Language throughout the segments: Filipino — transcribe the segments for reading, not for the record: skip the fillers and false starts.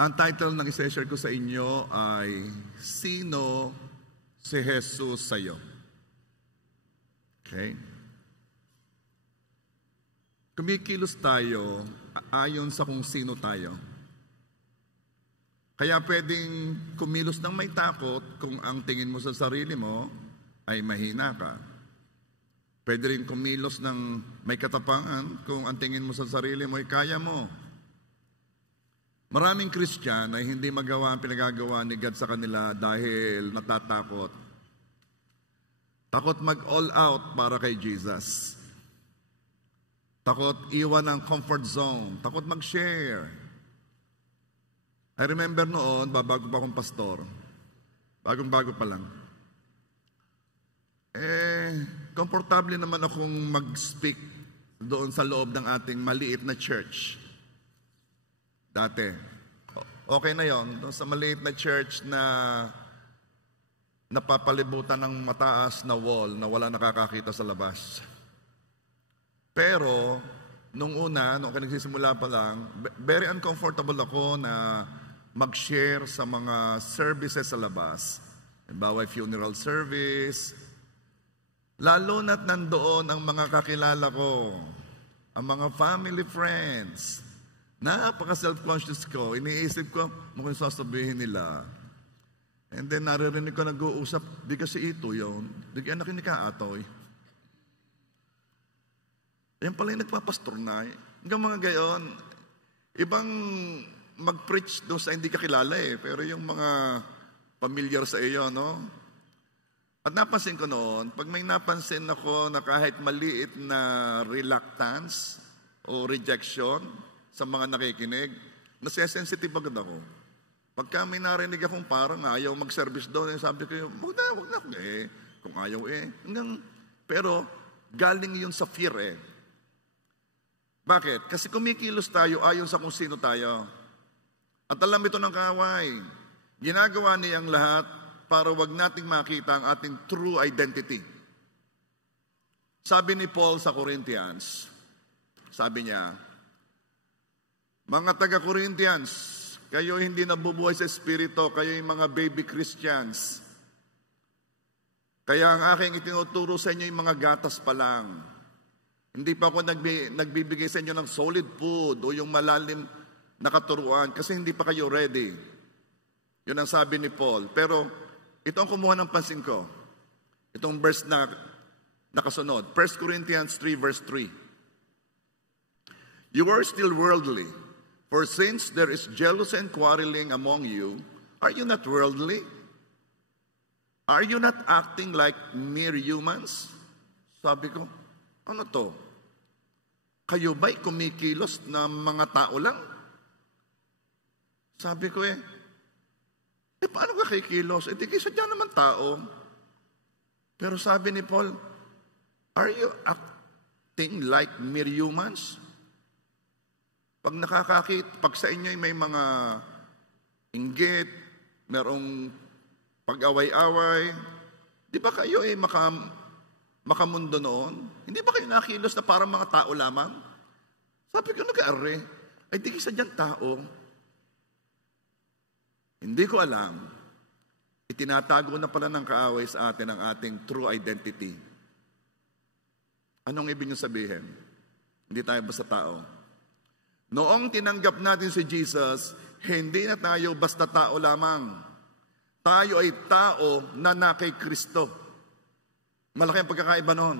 Ang title ng isa-share ko sa inyo ay Sino si Jesus sa'yo? Okay? Kumikilos tayo ayon sa kung sino tayo. Kaya pwedeng kumilos ng may takot kung ang tingin mo sa sarili mo ay mahina ka. Pwede rin kumilos ng may katapangan kung ang tingin mo sa sarili mo ay kaya mo. Maraming Christian ay hindi magawa ang pinagagawa ni God sa kanila dahil natatakot. Takot mag-all out para kay Jesus. Takot iwan ang comfort zone. Takot mag-share. I remember noon, bago pa akong pastor, bagong-bago pa lang, komportable naman akong mag-speak doon sa loob ng ating maliit na church. Dati. Okay na yon. Doon sa maliit na church na napapalibutan ng mataas na wall na wala nakakakita sa labas. Pero, nung nagsisimula pa lang, very uncomfortable ako na mag-share sa mga services sa labas. Halimbawa, funeral service. Lalo na't nandoon ang mga kakilala ko, ang mga family friends. Napaka-self-conscious ko. Iniisip ko, mukhang sasabihin nila. And then, naririnig ko nag-uusap, di kasi ito yun. Di kaya anak ni Kaatoy. Yan pala yung nagpapastor na. Hanggang mga gayon, ibang mag-preach doon sa hindi kakilala pero yung mga familiar sa iyo, no? At napansin ko noon, pag may napansin ako na kahit maliit na reluctance o rejection, sa mga nakikinig, nasa-sensitive agad ako. Pagka may narinig akong parang ayaw mag-service doon, sabi ko, wag na. Kung ayaw pero galing yun sa fear Bakit? Kasi kumikilos tayo ayon sa kung sino tayo. At alam ito ng kaaway. Ginagawa niyang lahat para wag nating makita ang ating true identity. Sabi ni Paul sa Corinthians, sabi niya, mga taga-Corinthians, kayo hindi nabubuhay sa Espiritu, kayo yung mga baby Christians. Kaya ang aking itinuturo sa inyo yung mga gatas pa lang. Hindi pa ako nagbibigay sa inyo ng solid food o yung malalim na katuruan kasi hindi pa kayo ready. Yun ang sabi ni Paul. Pero ito ang kumuha ng pansin ko. Itong verse na nakasunod. 1 Corinthians 3 verse 3. You are still worldly. For since there is jealousy and quarreling among you, are you not worldly? Are you not acting like mere humans? Sabi ko, ano to? Kayo ba'y kumikilos na mga tao lang? Sabi ko paano ka kikilos? Di kisa dyan naman tao. Pero sabi ni Paul, are you acting like mere humans? Pag pag sa inyo may mga inggit, merong pag-away-away, di ba kayo makamundo noon? Hindi ba kayo nakilos na parang mga tao lamang? Sabi ko, nag-aari, ay di kisa dyan tao. Hindi ko alam, itinatago na pala ng kaaway sa atin ang ating true identity. Anong ibig niyo sabihin? Hindi tayo basta tao. Noong tinanggap natin si Jesus, hindi na tayo basta tao lamang. Tayo ay tao na kay Kristo. Malaki ang pagkakaiba noon.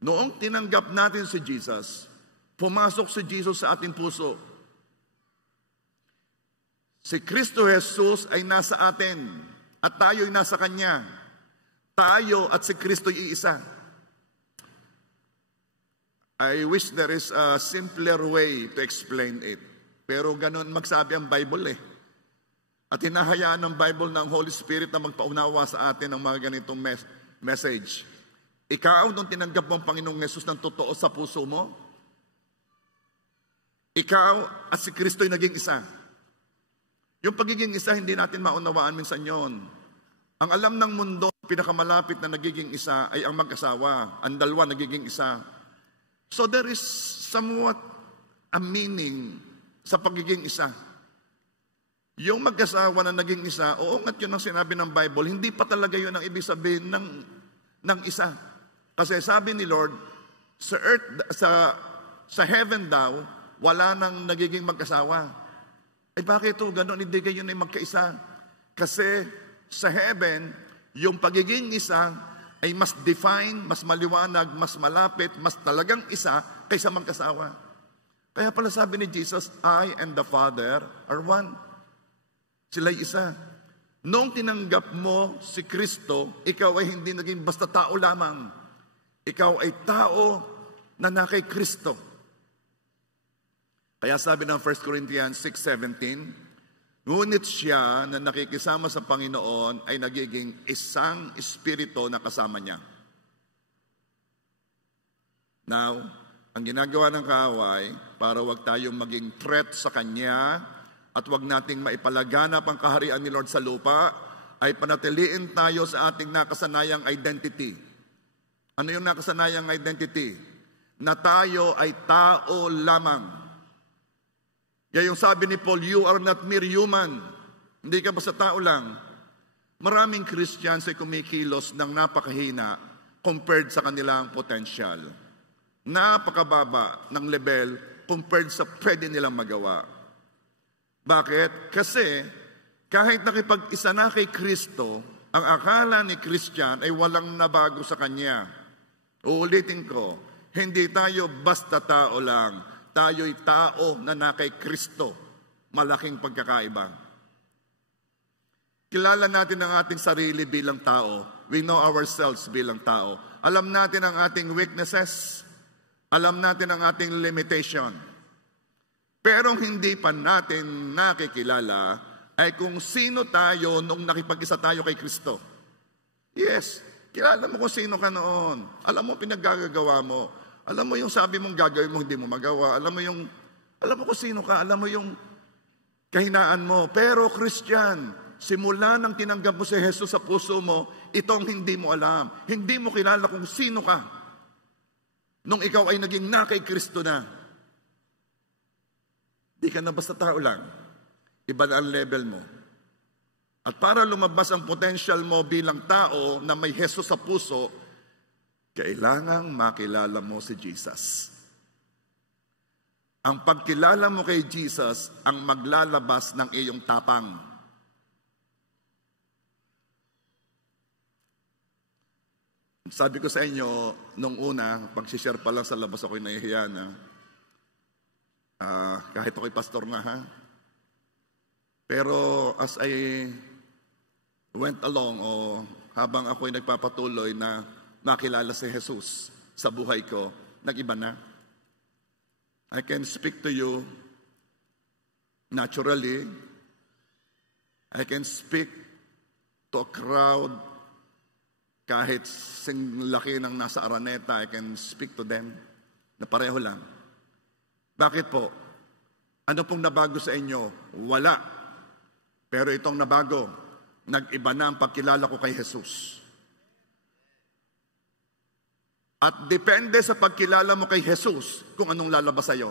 Noong tinanggap natin si Jesus, pumasok si Jesus sa ating puso. Si Kristo Jesus ay nasa atin at tayo ay nasa Kanya. Tayo at si Kristo ay isa. I wish there is a simpler way to explain it. Pero ganun magsabi ang Bible At hinahayaan ng Bible ng Holy Spirit na magpaunawa sa atin ng mga ganitong message. Ikaw, nung tinanggap mo ang Panginoong Yesus ng totoo sa puso mo, ikaw at si Kristo ay naging isa. Yung pagiging isa, hindi natin maunawaan minsan yon. Ang alam ng mundo, pinakamalapit na nagiging isa ay ang mag-asawa. Ang dalawa nagiging isa. So there is somewhat a meaning sa pagiging isa. Yung mag-asawa na naging isa, oo nga't yun ang sinabi ng Bible, hindi pa talaga yun ang ibig sabihin ng isa. Kasi sabi ni Lord, sa earth, sa heaven daw, wala nang nagiging mag-asawa. Ay bakit ito? Ganon, hindi kayo na magkaisa. Kasi sa heaven, yung pagiging isa ay mas define, mas maliwanag, mas malapit, mas talagang isa kaysa mag-asawa. Kaya pala sabi ni Jesus, I and the Father are one. Sila'y isa. Nung tinanggap mo si Kristo, ikaw ay hindi naging basta tao lamang. Ikaw ay tao na kay Kristo. Kaya sabi ng 1 Corinthians 6:17, ngunit siya na nakikisama sa Panginoon ay nagiging isang espiritu na kasama niya. Now, ang ginagawa ng kaaway para wag tayong maging threat sa Kanya at wag nating maipalaganap ang kaharian ni Lord sa lupa, ay panatiliin tayo sa ating nakasanayang identity. Ano yung nakasanayang identity? Na tayo ay tao lamang. Kaya yung sabi ni Paul, you are not mere human. Hindi ka basta tao lang. Maraming Christians ay kumikilos ng napakahina compared sa kanilang potential. Napakababa ng level compared sa pwede nilang magawa. Bakit? Kasi kahit nakipag-isa na kay Kristo, ang akala ni Christian ay walang nabago sa Kanya. Uulitin ko, hindi tayo basta tao lang. Tayo'y tao na kay Kristo. Malaking pagkakaiba. Kilala natin ang ating sarili bilang tao. We know ourselves bilang tao. Alam natin ang ating weaknesses. Alam natin ang ating limitation. Pero hindi pa natin nakikilala ay kung sino tayo nung nakipag-isa tayo kay Kristo. Yes, kilala mo kung sino ka noon. Alam mo pinaggagawa mo. Alam mo yung sabi mong gagawin mo, hindi mo magawa. Alam mo kung sino ka. Alam mo yung kahinaan mo. Pero Christian, simula nang tinanggap mo si Jesus sa puso mo, itong hindi mo alam. Hindi mo kilala kung sino ka. Nung ikaw ay naging na kay Kristo na. Di ka na basta tao lang. Iba na ang level mo. At para lumabas ang potential mo bilang tao na may Jesus sa puso, kailangang makilala mo si Jesus. Ang pagkilala mo kay Jesus ang maglalabas ng iyong tapang. Sabi ko sa inyo, nung una, pag-share pa lang sa labas ako'y nahihiya na. Kahit ako'y pastor na ha. Pero as I went along o habang ako'y nagpapatuloy na makilala si Jesus sa buhay ko, nag-iba na. I can speak to you naturally. I can speak to a crowd kahit sing laki ng nasa Araneta, I can speak to them na pareho lang. Bakit po? Ano pong nabago sa inyo? Wala. Pero itong nabago, nag-iba na ang pagkilala ko kay Jesus. At depende sa pagkilala mo kay Jesus kung anong lalabas sa iyo.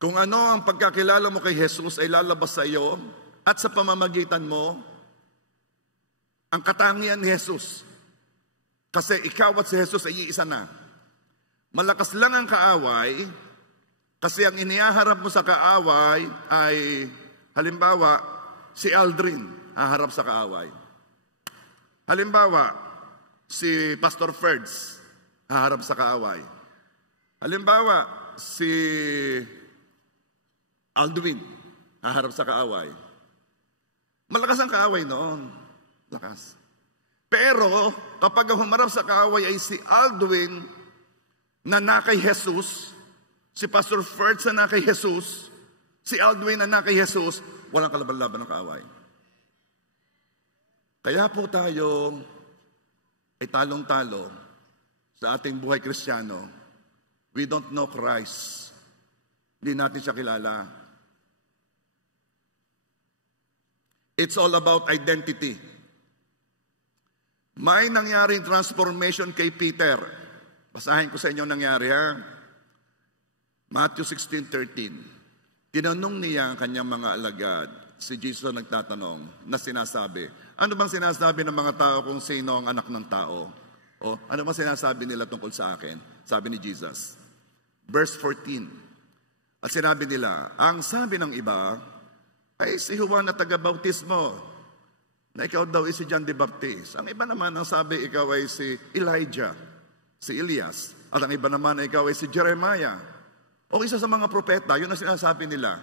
Kung ano ang pagkakilala mo kay Jesus ay lalabas sa iyo at sa pamamagitan mo ang katangian ni Jesus. Kasi ikaw at si Jesus ay iisa na. Malakas lang ang kaaway kasi ang inihaharap mo sa kaaway ay halimbawa si Aldrin. Haharap sa kaaway. Halimbawa, si Pastor Ferds, haharap sa kaaway. Halimbawa, si Aldwin, haharap sa kaaway. Malakas ang kaaway noon. Lakas. Pero, kapag humarap sa kaaway ay si Aldwin na kay Jesus, si Pastor Ferds na kay Jesus, si Aldwin na kay Jesus, walang kalaban-laban ng kaaway. Kaya po tayo ay talong-talo sa ating buhay Kristiyano. We don't know Christ. Hindi natin siya kilala. It's all about identity. May nangyaring transformation kay Peter Basahin ko sa inyo nangyari ha. Matthew 16:13. Tinanong niya ang kanyang mga alagad. Si Jesus ang nagtatanong na sinasabi. Ano bang sinasabi ng mga tao kung sino ang anak ng tao? O ano bang sinasabi nila tungkol sa akin? Sabi ni Jesus. Verse 14. At sinabi nila, ang sabi ng iba ay si Juan na taga-bautismo, na ikaw daw ay si John the Baptist. Ang iba naman ang sabi ikaw ay si Elijah, si Elias. At ang iba naman ay ikaw ay si Jeremiah. O isa sa mga propeta, yun ang sinasabi nila.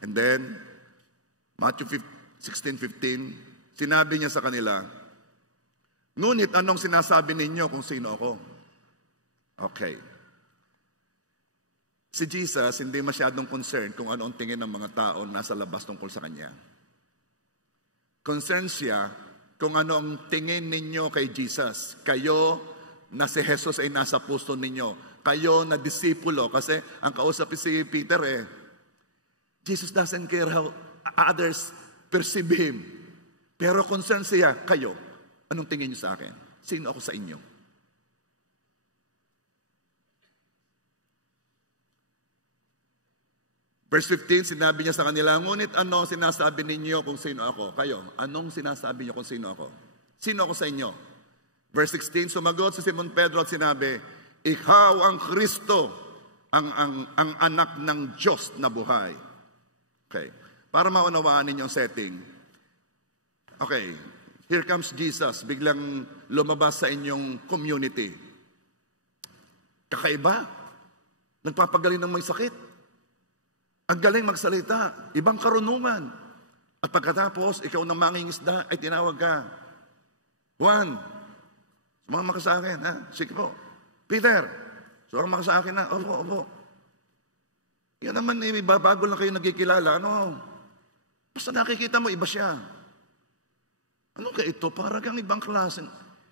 And then, Matthew 16:15, sinabi niya sa kanila, ngunit anong sinasabi ninyo kung sino ako? Okay. Si Jesus, hindi masyadong concerned kung ano ang tingin ng mga tao nasa labas tungkol sa Kanya. Concerned siya kung ano ang tingin ninyo kay Jesus. Kayo na si Jesus ay nasa puso ninyo. Kayo na disipulo. Kasi ang kausap si Peter Jesus doesn't care how others perceive Him. Pero concerned siya, kayo, anong tingin niyo sa akin? Sino ako sa inyo? Verse 15, sinabi niya sa kanila, ngunit ano sinasabi ninyo kung sino ako? Kayo, anong sinasabi niyo kung sino ako? Sino ako sa inyo? Verse 16, sumagot si Simon Pedro at sinabi, ikaw ang Kristo, ang anak ng Diyos na buhay. Okay. Para maunawaan ninyo ang setting. Okay. Here comes Jesus. Biglang lumabas sa inyong community. Kakaiba. Nagpapagaling ng may sakit. Ang galing magsalita, ibang karunungan. At pagkatapos, ikaw na mangingisda, ay tinawag ka. Juan, sumama ka sa akin, ha? Sige po. Peter, sumama ka sa akin, ha? Opo. Yan naman, bago lang kayo nagkikilala, ano? Basta nakikita mo, iba siya. Ano ka ito? Para kang ibang klase.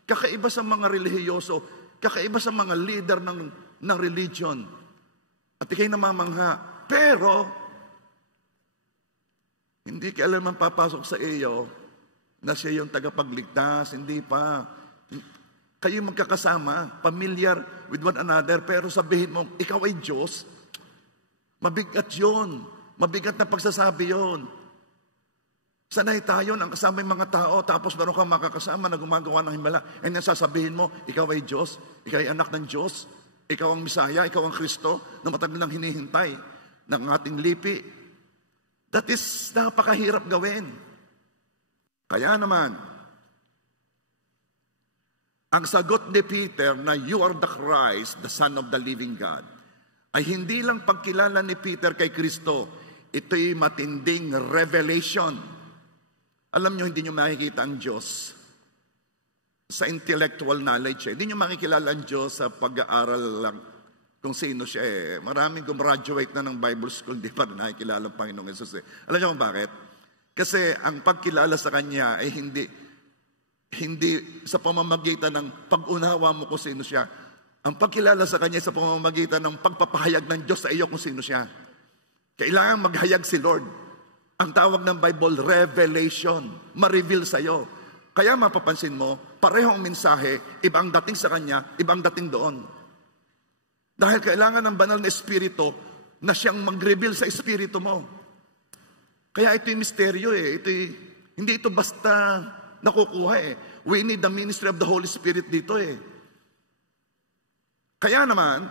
Kakaiba sa mga relihiyoso, kakaiba sa mga leader ng religion. At ikay namamangha. Pero, hindi kailanman papasok sa iyo na siya yung tagapagligtas, hindi pa. Kayo magkakasama, familiar with one another, pero sabihin mo, ikaw ay Diyos, mabigat yun. Mabigat na pagsasabi yun. Sanay tayo nang kasama yung mga tao, tapos meron kang makakasama na gumagawa ng himala, and sasabihin mo, ikaw ay Diyos, ikaw ay anak ng Diyos, ikaw ang Misaya, ikaw ang Kristo, na matagal nang hinihintay ng ating lipi. That is napakahirap gawin. Kaya naman, ang sagot ni Peter na you are the Christ, the Son of the living God, ay hindi lang pagkilala ni Peter kay Kristo, ito'y matinding revelation. Alam nyo, hindi nyo makikita ang Diyos sa intellectual knowledge. Hindi nyo makikilala ang Diyos sa pag-aaral lang kung sino siya. Maraming gumraduate na ng Bible school, di pa rin nakikilala ang Panginoong Jesus. Alam niyo kung bakit? Kasi ang pagkilala sa Kanya ay hindi sa pamamagitan ng pag-unawa mo kung sino siya. Ang pagkilala sa Kanya ay sa pamamagitan ng pagpapahayag ng Diyos sa iyo kung sino siya. Kailangan maghayag si Lord. Ang tawag ng Bible, revelation. Ma-reveal sa iyo. Kaya mapapansin mo, parehong mensahe, ibang dating sa Kanya, ibang dating doon. Dahil kailangan ng banal na espiritu na siyang mag-reveal sa espiritu mo. Kaya ito'y misteryo hindi ito basta nakukuha We need the ministry of the Holy Spirit dito Kaya naman,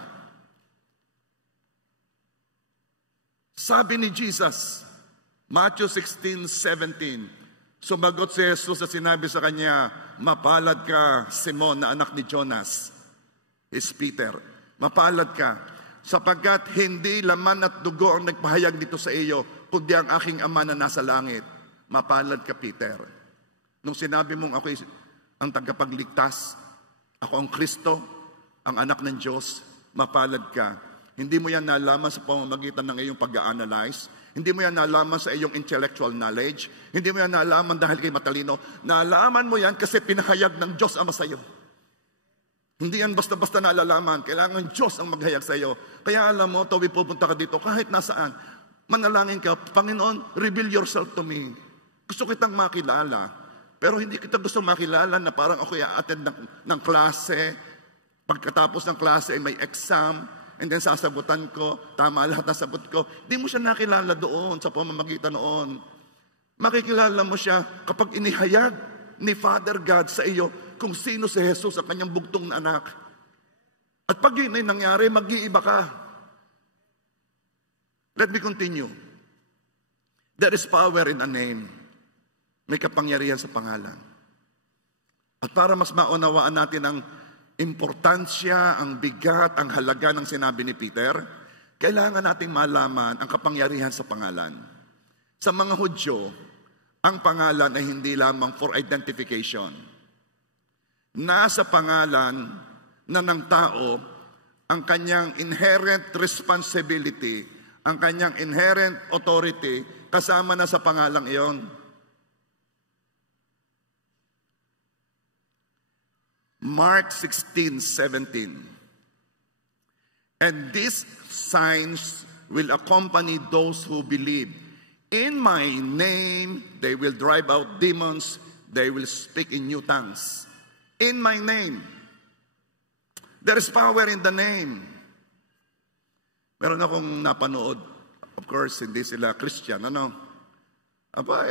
sabi ni Jesus, Matthew 16:17, sumagot si Jesus at sinabi sa kanya, mapalad ka, Simon, na anak ni Jonas. Is Peter. Mapalad ka, sapagkat hindi laman at dugo ang nagpahayag nito sa iyo, kundi ang aking Ama na nasa langit. Mapalad ka, Peter. Nung sinabi mong ako ang tagapagligtas, ako ang Kristo, ang anak ng Diyos, mapalad ka. Hindi mo yan nalaman sa pamamagitan ng iyong pag-a-analyze. Hindi mo yan nalaman sa iyong intellectual knowledge. Hindi mo yan nalaman dahil kay matalino. Nalaman mo yan kasi pinahayag ng Diyos Ama sa iyo. Hindi yan basta-basta nalalaman. Kailangan Diyos ang maghayag sa iyo. Kaya alam mo, tawi pupunta ka dito, kahit nasaan, manalangin ka, Panginoon, reveal yourself to me. Gusto kitang makilala. Pero hindi kita gusto makilala na parang ako i-attend ng klase, Pagkatapos ng klase ay may exam, and then sasagutan ko, tama lahat ng sagot ko. Di mo siya nakilala doon sa pamamagitan noon. Makikilala mo siya kapag inihayag ni Father God sa iyo kung sino si Jesus, ang kanyang bugtong na anak. At pag yun ay nangyari, mag-iiba ka. Let me continue. There is power in a name. May kapangyarihan sa pangalan. At para mas maunawaan natin ang importansya, ang bigat, ang halaga ng sinabi ni Peter, kailangan nating malaman ang kapangyarihan sa pangalan. Sa mga Hudyo, ang pangalan ay hindi lamang for identification. Nasa pangalan na ng tao ang kanyang inherent responsibility, ang kanyang inherent authority, kasama na sa pangalang iyon. Mark 16:17. And these signs will accompany those who believe. In my name, they will drive out demons. They will speak in new tongues. In my name. There is power in the name. Meron akong napanood. Of course, hindi sila Christian, ano? Aba,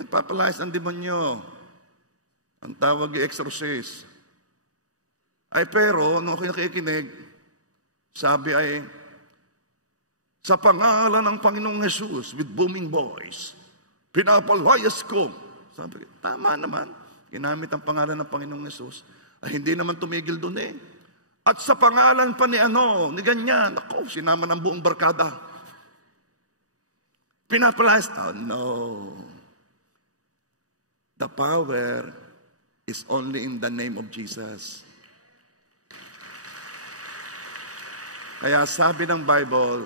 nagpapalayas ang demonyo. Ang tawag ay exorcist. Ay pero, nung ako nakikinig, sabi ay, sa pangalan ng Panginoong Jesus, with booming voice, pinapalayas ko. Sabi, tama naman. Ginamit ang pangalan ng Panginoong Jesus. Ay hindi naman tumigil doon eh. At sa pangalan pa ni ni ganyan, ako, sinama ng buong barkada. Pinapalayas. Oh no. The power is only in the name of Jesus. Kaya sabi ng Bible,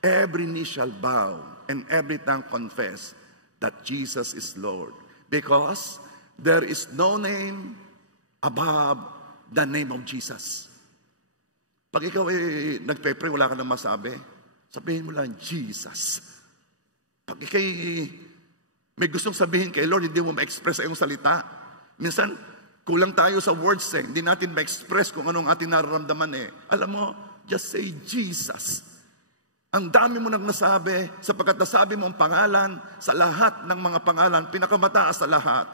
every knee shall bow and every tongue confess that Jesus is Lord. Because there is no name above the name of Jesus. Pag ikaw ay nagpe-pray, wala ka nang masabi, sabihin mo lang, Jesus. Pag ikaw may gustong sabihin kay Lord, hindi mo ma-express sa iyong salita. Minsan, kulang tayo sa words eh. Hindi natin ma-express kung anong ating nararamdaman eh. Alam mo, just say Jesus. Ang dami mo nang nasabi, sapagkat nasabi mo ang pangalan sa lahat ng mga pangalan, pinakamataas sa lahat.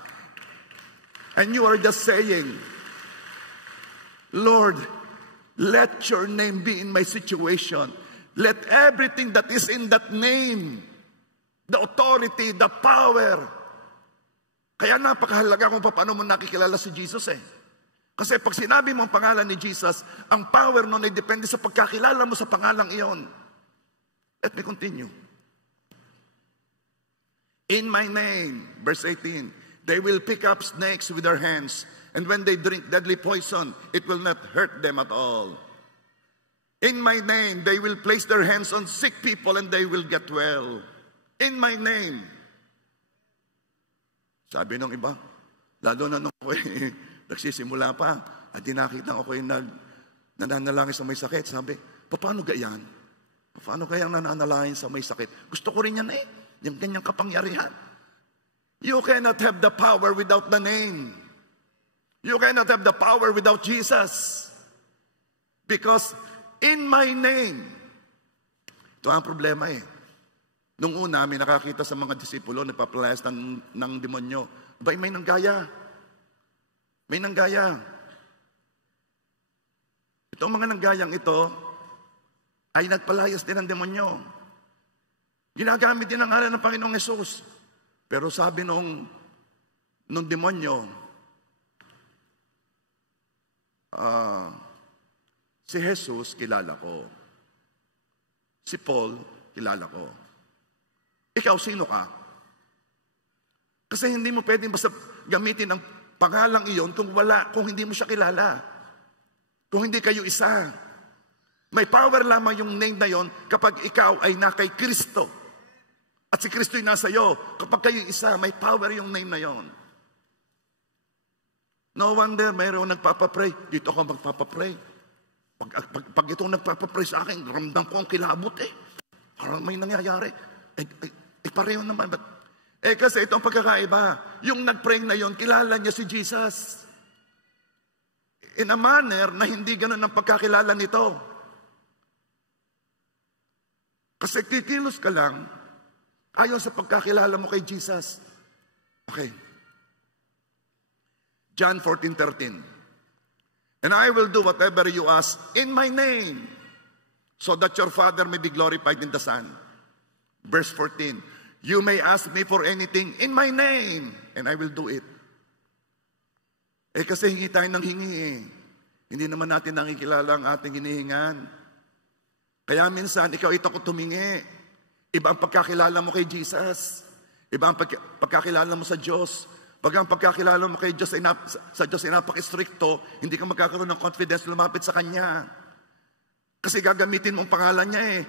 And you are just saying, Lord, let your name be in my situation. Let everything that is in that name, the authority, the power. Kaya napakahalaga kung paano mo nakikilala si Jesus eh. Kasi pag sinabi mo ang pangalan ni Jesus, ang power nun ay depende sa pagkakilala mo sa pangalang iyon. Let me continue. In my name, verse 18, they will pick up snakes with their hands, and when they drink deadly poison, it will not hurt them at all. In my name, they will place their hands on sick people and they will get well. In my name. Sabi nung iba, lalo na nung nagsisimula pa, at nakita ko yung nananalangin sa may sakit. Sabi, paano gayan? Paano kayang nananalangin sa may sakit? Gusto ko rin yan eh. Yung ganyang kapangyarihan. You cannot have the power without the name. You cannot have the power without Jesus. Because in my name, ito ang problema eh. Nung una, may nakakita sa mga disipulo, nagpapalayas ng demonyo. Abay, may nanggaya. May nanggaya. Itong mga nanggayang ito ay nagpalayas din ng demonyo. Ginagamit din ang ngalan ng Panginoong Hesus. Pero sabi nung demonyo, si Jesus kilala ko. Si Paul kilala ko. Ikaw, sino ka? Kasi hindi mo pwedeng basta gamitin ang pangalang iyon kung hindi mo siya kilala. Kung hindi kayo isa. May power lamang yung name na yon kapag ikaw ay na kay Kristo. At si Kristo ay nasa iyo. Kapag kayo isa, may power yung name na yon. No wonder mayroong nagpapapray. Dito ako magpapapray. Pag itong nagpapapray sa akin, ramdam ko ang kilabot eh. Parang may nangyayari. Pareho naman. Kasi itong pagkakaiba, yung nag-pray na yon, kilala niya si Jesus. in a manner na hindi ganun ang pagkakilala nito. Kasi kikilos ka lang ayon sa pagkakilala mo kay Jesus. Okay. John 14:13. And I will do whatever you ask in my name, so that your Father may be glorified in the Son. Verse 14. You may ask me for anything in my name, and I will do it. Kasi hingi tayo ng hingi eh. Hindi naman natin nakikilala ang ating hinihingan. Kaya minsan, ikaw ko tumingi. Iba ang pagkakilala mo kay Jesus. Iba ang pagkakilala mo sa Diyos. Pag ang pagkakilala mo kay Diyos sa Diyos ay napaka-stricto, hindi ka magkakaroon ng confidence lumapit sa Kanya. Kasi gagamitin mo ang pangalan niya eh.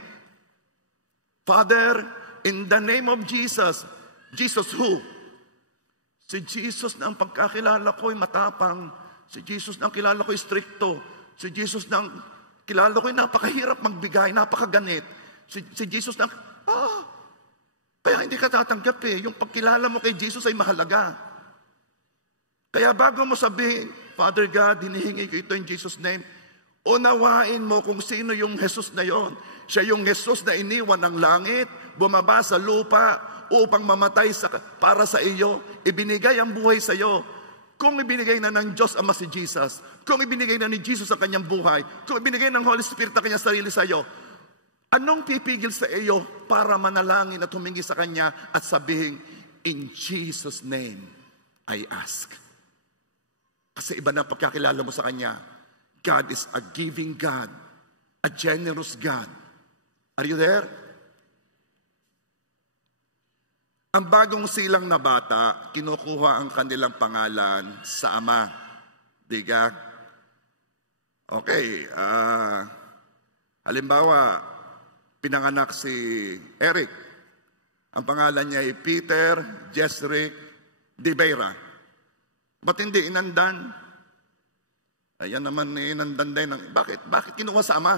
Father, in the name of Jesus. Jesus who? Si Jesus na ang pagkakilala ko ay matapang. Si Jesus na ang kilala ko ay stricto. Si Jesus na ang kilala ko ay napakahirap magbigay, napakaganit. Si Jesus na, kaya hindi ka tatanggap eh. Yung pagkilala mo kay Jesus ay mahalaga. Kaya bago mo sabihin, Father God, hinihingi ko ito in Jesus' name, unawain mo kung sino yung Jesus na yon. Siya yung Jesus na iniwan ng langit, bumaba sa lupa upang mamatay para sa iyo, ibinigay ang buhay sa iyo. Kung ibinigay na ng Diyos Ama si Jesus, kung ibinigay na ni Jesus ang kanyang buhay, kung ibinigay ng Holy Spirit ang kanyang sarili sa iyo, anong pipigil sa iyo para manalangin at humingi sa Kanya at sabihin, in Jesus' name, I ask. Kasi iba na pagkakilala mo sa Kanya. God is a giving God, a generous God. Are you there? Ang bagong silang na bata, kinukuha ang kanilang pangalan sa Ama. Diga? Okay. Halimbawa, pinanganak si Eric. Ang pangalan niya ay Peter Jesrick de Beira. Ba't hindi inandan? Ayan naman inandan din. Bakit kinuha sa Ama?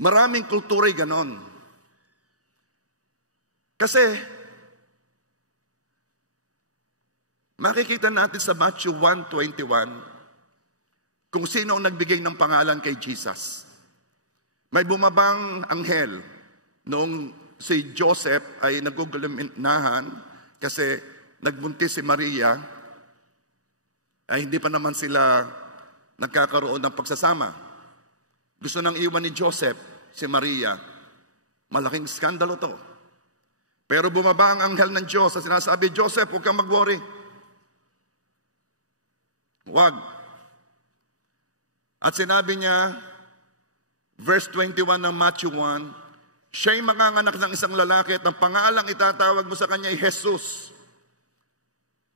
Maraming kultura'y ganon. Kasi, makikita natin sa Matthew 1:21 kung sino ang nagbigay ng pangalan kay Jesus. May bumabang anghel noong si Joseph ay naguguluminahan kasi nagbuntis si Maria, ay hindi pa naman sila nagkakaroon ng pagsasama. Gusto nang iwan ni Joseph si Maria. Malaking skandalo to. Pero bumaba ang anghel ng Diyos at sinasabi, Joseph, huwag kang mag-worry. Huwag. At sinabi niya, verse 21 ng Matthew 1, siya'y manganganak ng isang lalaki at ang pangalang itatawag mo sa kanya ay Jesus,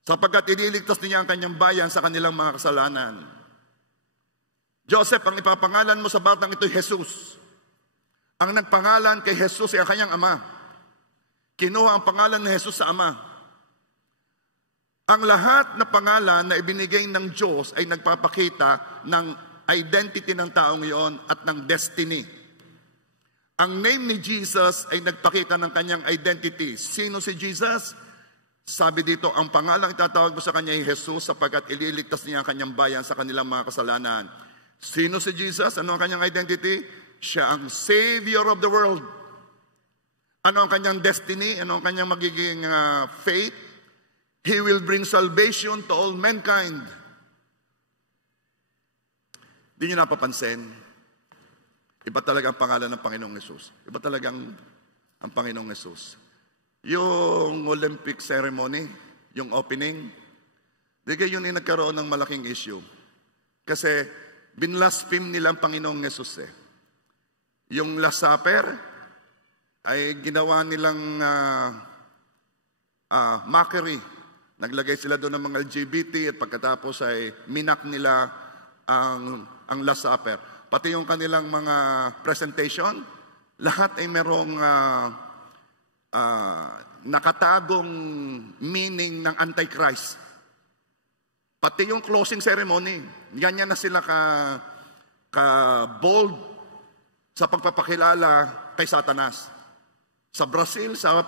sapagkat ililigtas niya ang kanyang bayan sa kanilang mga kasalanan. Joseph, ang ipapangalan mo sa batang ito ay Jesus. Ang nagpangalan kay Jesus ay ang kanyang ama. Kinuha ang pangalan ni Jesus sa Ama. Ang lahat na pangalan na ibinigay ng Diyos ay nagpapakita ng identity ng taong iyon at ng destiny. Ang name ni Jesus ay nagpakita ng kanyang identity. Sino si Jesus? Sabi dito, ang pangalang itatawag mo sa kanya ay Jesus sapagkat ililigtas niya ang kanyang bayan sa kanilang mga kasalanan. Sino si Jesus? Ano ang kanyang identity? Siya ang Savior of the world. Ano ang kanyang destiny? Ano ang kanyang magiging fate? He will bring salvation to all mankind. Di nyo napapansin? Iba talaga ang pangalan ng Panginoong Yesus. Iba talaga ang Panginoong Yesus. Yung Olympic ceremony, yung opening, di kayo yun ay nagkaroon ng malaking issue. Kasi binlaspheme nila ang Panginoong Yesus eh. Yung Last Supper, ay ginawa nilang mockery. Naglagay sila doon ng mga LGBT at pagkatapos ay minak nila ang Last Supper. Pati yung kanilang mga presentation, lahat ay merong nakatagong meaning ng Antichrist. Pati yung closing ceremony, ganyan na sila ka-bold sa pagpapakilala kay Satanas. Sa Brazil, sa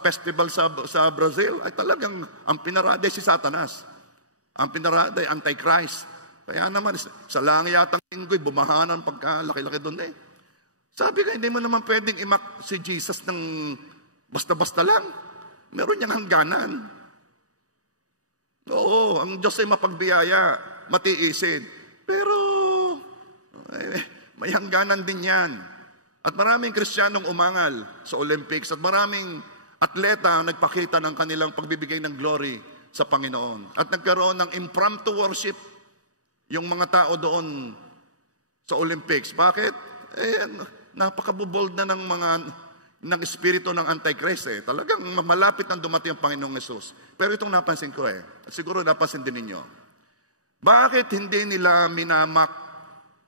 festival sa Brazil, ay talagang ang pinarade si Satanas. Ang pinarada ay Antichrist. Kaya naman, sa langit yatang linggo'y bumahanan pagkalaki-laki doon eh. Sabi ka, hindi mo naman pwedeng imak si Jesus ng basta-basta lang. Meron niyang hangganan. Oo, ang Diyos ay mapagbiyaya, matiisin. Pero, may hangganan din yan. At maraming Kristiyanong umangal sa Olympics at maraming atleta nagpakita ng kanilang pagbibigay ng glory sa Panginoon. At nagkaroon ng impromptu worship yung mga tao doon sa Olympics. Bakit? Napakabold na ng espiritu ng Antichrist eh. Talagang malapit nang dumating ang Panginoong Yesus. Pero itong napansin ko at siguro napansin din ninyo. Bakit hindi nila minamak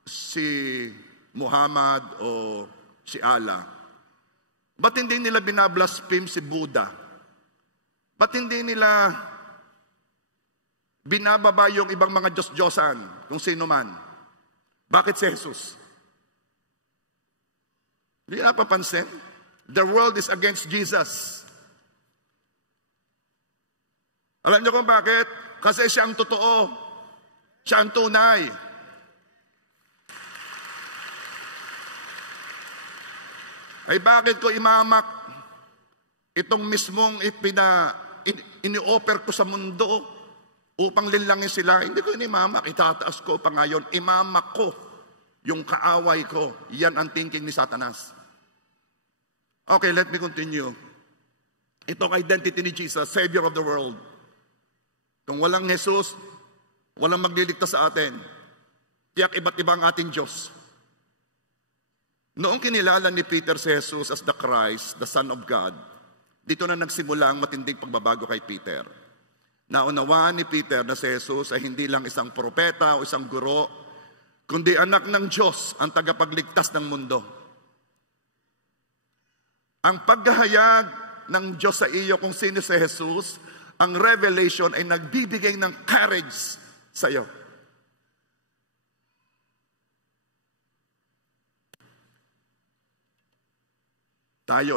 si Muhammad o si Allah? Ba't hindi nila binablaspheme si Buddha? Ba't hindi nila binababa yung ibang mga Diyos-Diyosan, kung sino man? Bakit si Jesus? Hindi napapansin? The world is against Jesus. Alam niyo kung bakit? Kasi siya ang totoo. Siya ang tunay. Ay bakit ko imamak itong mismong ini-offer ko sa mundo upang linlangin sila? Hindi ko inimamak, itataas ko pa ngayon. Imamak ko yung kaaway ko. Yan ang thinking ni Satanas. Okay, let me continue. Itong identity ni Jesus, Savior of the world. Kung walang Jesus, walang magliligtas sa atin. Tiyak iba't ibang ating Diyos. Noong kinilala ni Peter si Jesus as the Christ, the Son of God, dito na nagsimula ang matinding pagbabago kay Peter. Naunawaan ni Peter na si Jesus ay hindi lang isang propeta o isang guro, kundi anak ng Diyos, ang tagapagligtas ng mundo. Ang paghahayag ng Diyos sa iyo kung sino si Jesus, ang revelation ay nagbibigay ng courage sa iyo. Tayo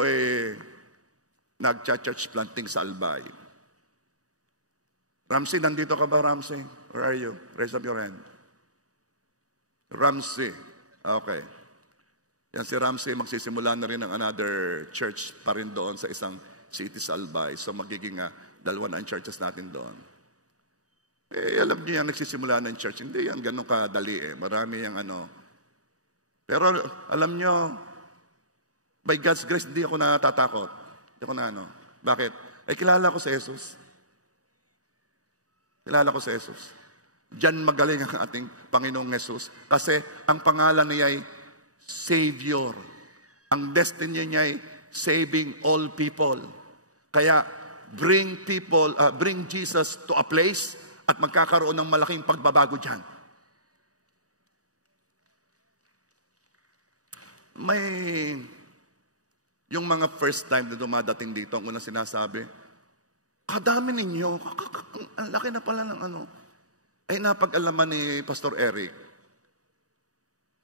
nag-church planting sa Albay. Ramsey, nandito ka ba, Ramsey? Where are you? Raise up your hand. Ramsey. Okay. Yan si Ramsey, magsisimula na rin ng another church pa rin doon sa isang city sa Albay. So magiging dalawa na ang churches natin doon. Alam niyo yan, nagsisimula ng church. Hindi yan ganun kadali Marami yung Pero alam niyo, by God's grace, hindi ako natatakot. Hindi ako Bakit? Kilala ko si Jesus. Kilala ko si Jesus. Diyan magaling ang ating Panginoong Jesus. Kasi ang pangalan niya ay Savior. Ang destiny niya ay saving all people. Kaya bring Jesus to a place at magkakaroon ng malaking pagbabago diyan. May yung mga first time na dumadating dito, ang unang sinasabi, kadami ninyo, ang laki na pala ng ay napag-alaman ni Pastor Eric,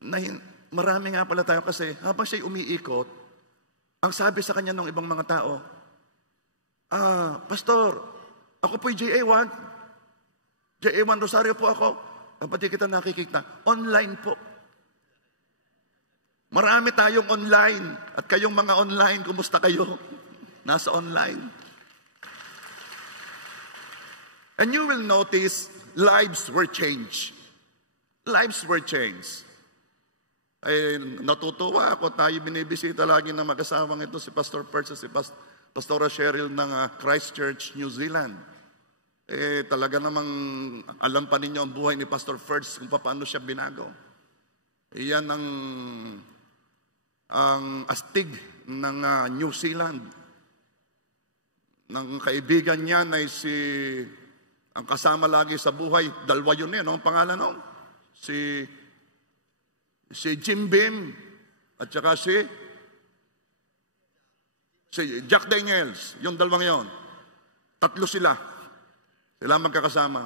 na marami nga pala tayo kasi habang siya'y umiikot, ang sabi sa kanya ng ibang mga tao, Pastor, ako po'y JA1. JA1 Rosario po ako. Pati kita nakikita. Online po. Marami tayong online. At kayong mga online, kumusta kayo? Nasa online. And you will notice, lives were changed. Lives were changed. Ay, natutuwa ako. Tayo binibisita lagi na mag-asawang ito, si Pastor Percy, si Pastora Cheryl ng Christchurch, New Zealand. Talaga namang alam pa ninyo ang buhay ni Pastor Ferds kung paano siya binago. Iyan ang astig ng New Zealand. Ng kaibigan niya na ang kasama lagi sa buhay, dalawa yun ang pangalan si Jim Beam at saka si Jack Daniels, yung dalawang yon. Tatlo sila. Sila magkakasama.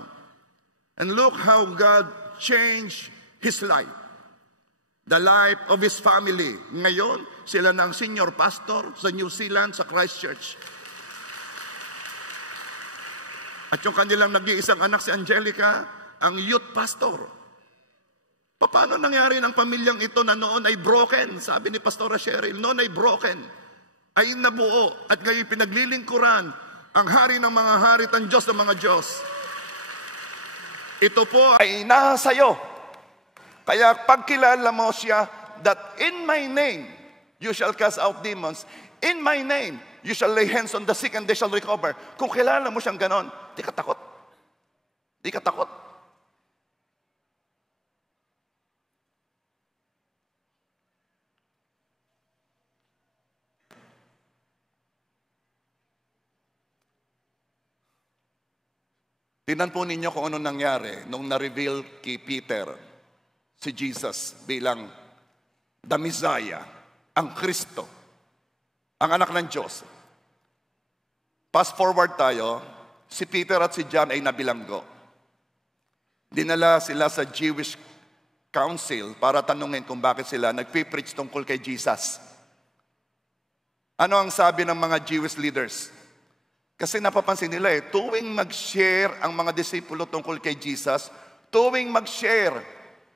And look how God changed his life. The life of his family. Ngayon, sila na ang senior pastor sa New Zealand, sa Christchurch. At yung kanilang nag-iisang anak si Angelica, ang youth pastor. Paano nangyari ng pamilyang ito na noon ay broken? Sabi ni Pastora Cheryl, noon ay broken, ay nabuo, at ngayon pinaglilingkuran ang hari ng mga hari at ang Diyos ng mga Diyos. Ito po ay nasa iyo. Kaya pagkilala mo siya, that in my name you shall cast out demons. In my name you shall lay hands on the sick and they shall recover. Kung kilala mo siyang ganon, di ka takot. Di ka takot. Tingnan po ninyo kung ano nangyari nung na-reveal kay Peter si Jesus bilang the Messiah, ang Kristo, ang anak ng Diyos. Fast forward tayo, si Peter at si John ay nabilanggo. Dinala sila sa Jewish Council para tanungin kung bakit sila nagpipreach tungkol kay Jesus. Ano ang sabi ng mga Jewish leaders? Kasi napapansin nila tuwing mag-share ang mga disipulo tungkol kay Jesus, tuwing mag-share,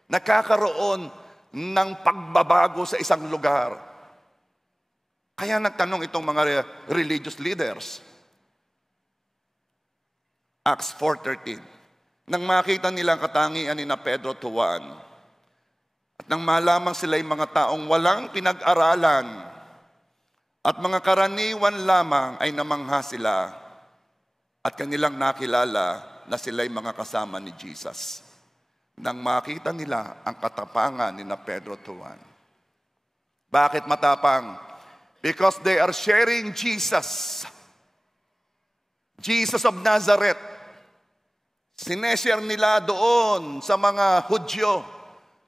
nakakaroon ng pagbabago sa isang lugar. Kaya nagtanong itong mga religious leaders. Acts 4:13. Nang makita nilang katangian ni na Pedro to Juan, at nang malamang sila'y mga taong walang pinag-aralan, at mga karaniwan lamang ay namangha sila, at kanilang nakilala na sila'y mga kasama ni Jesus. Nang makita nila ang katapangan ni na Pedro to Juan. Bakit matapang? Because they are sharing Jesus. Jesus of Nazareth. Sineshare nila doon sa mga Hudyo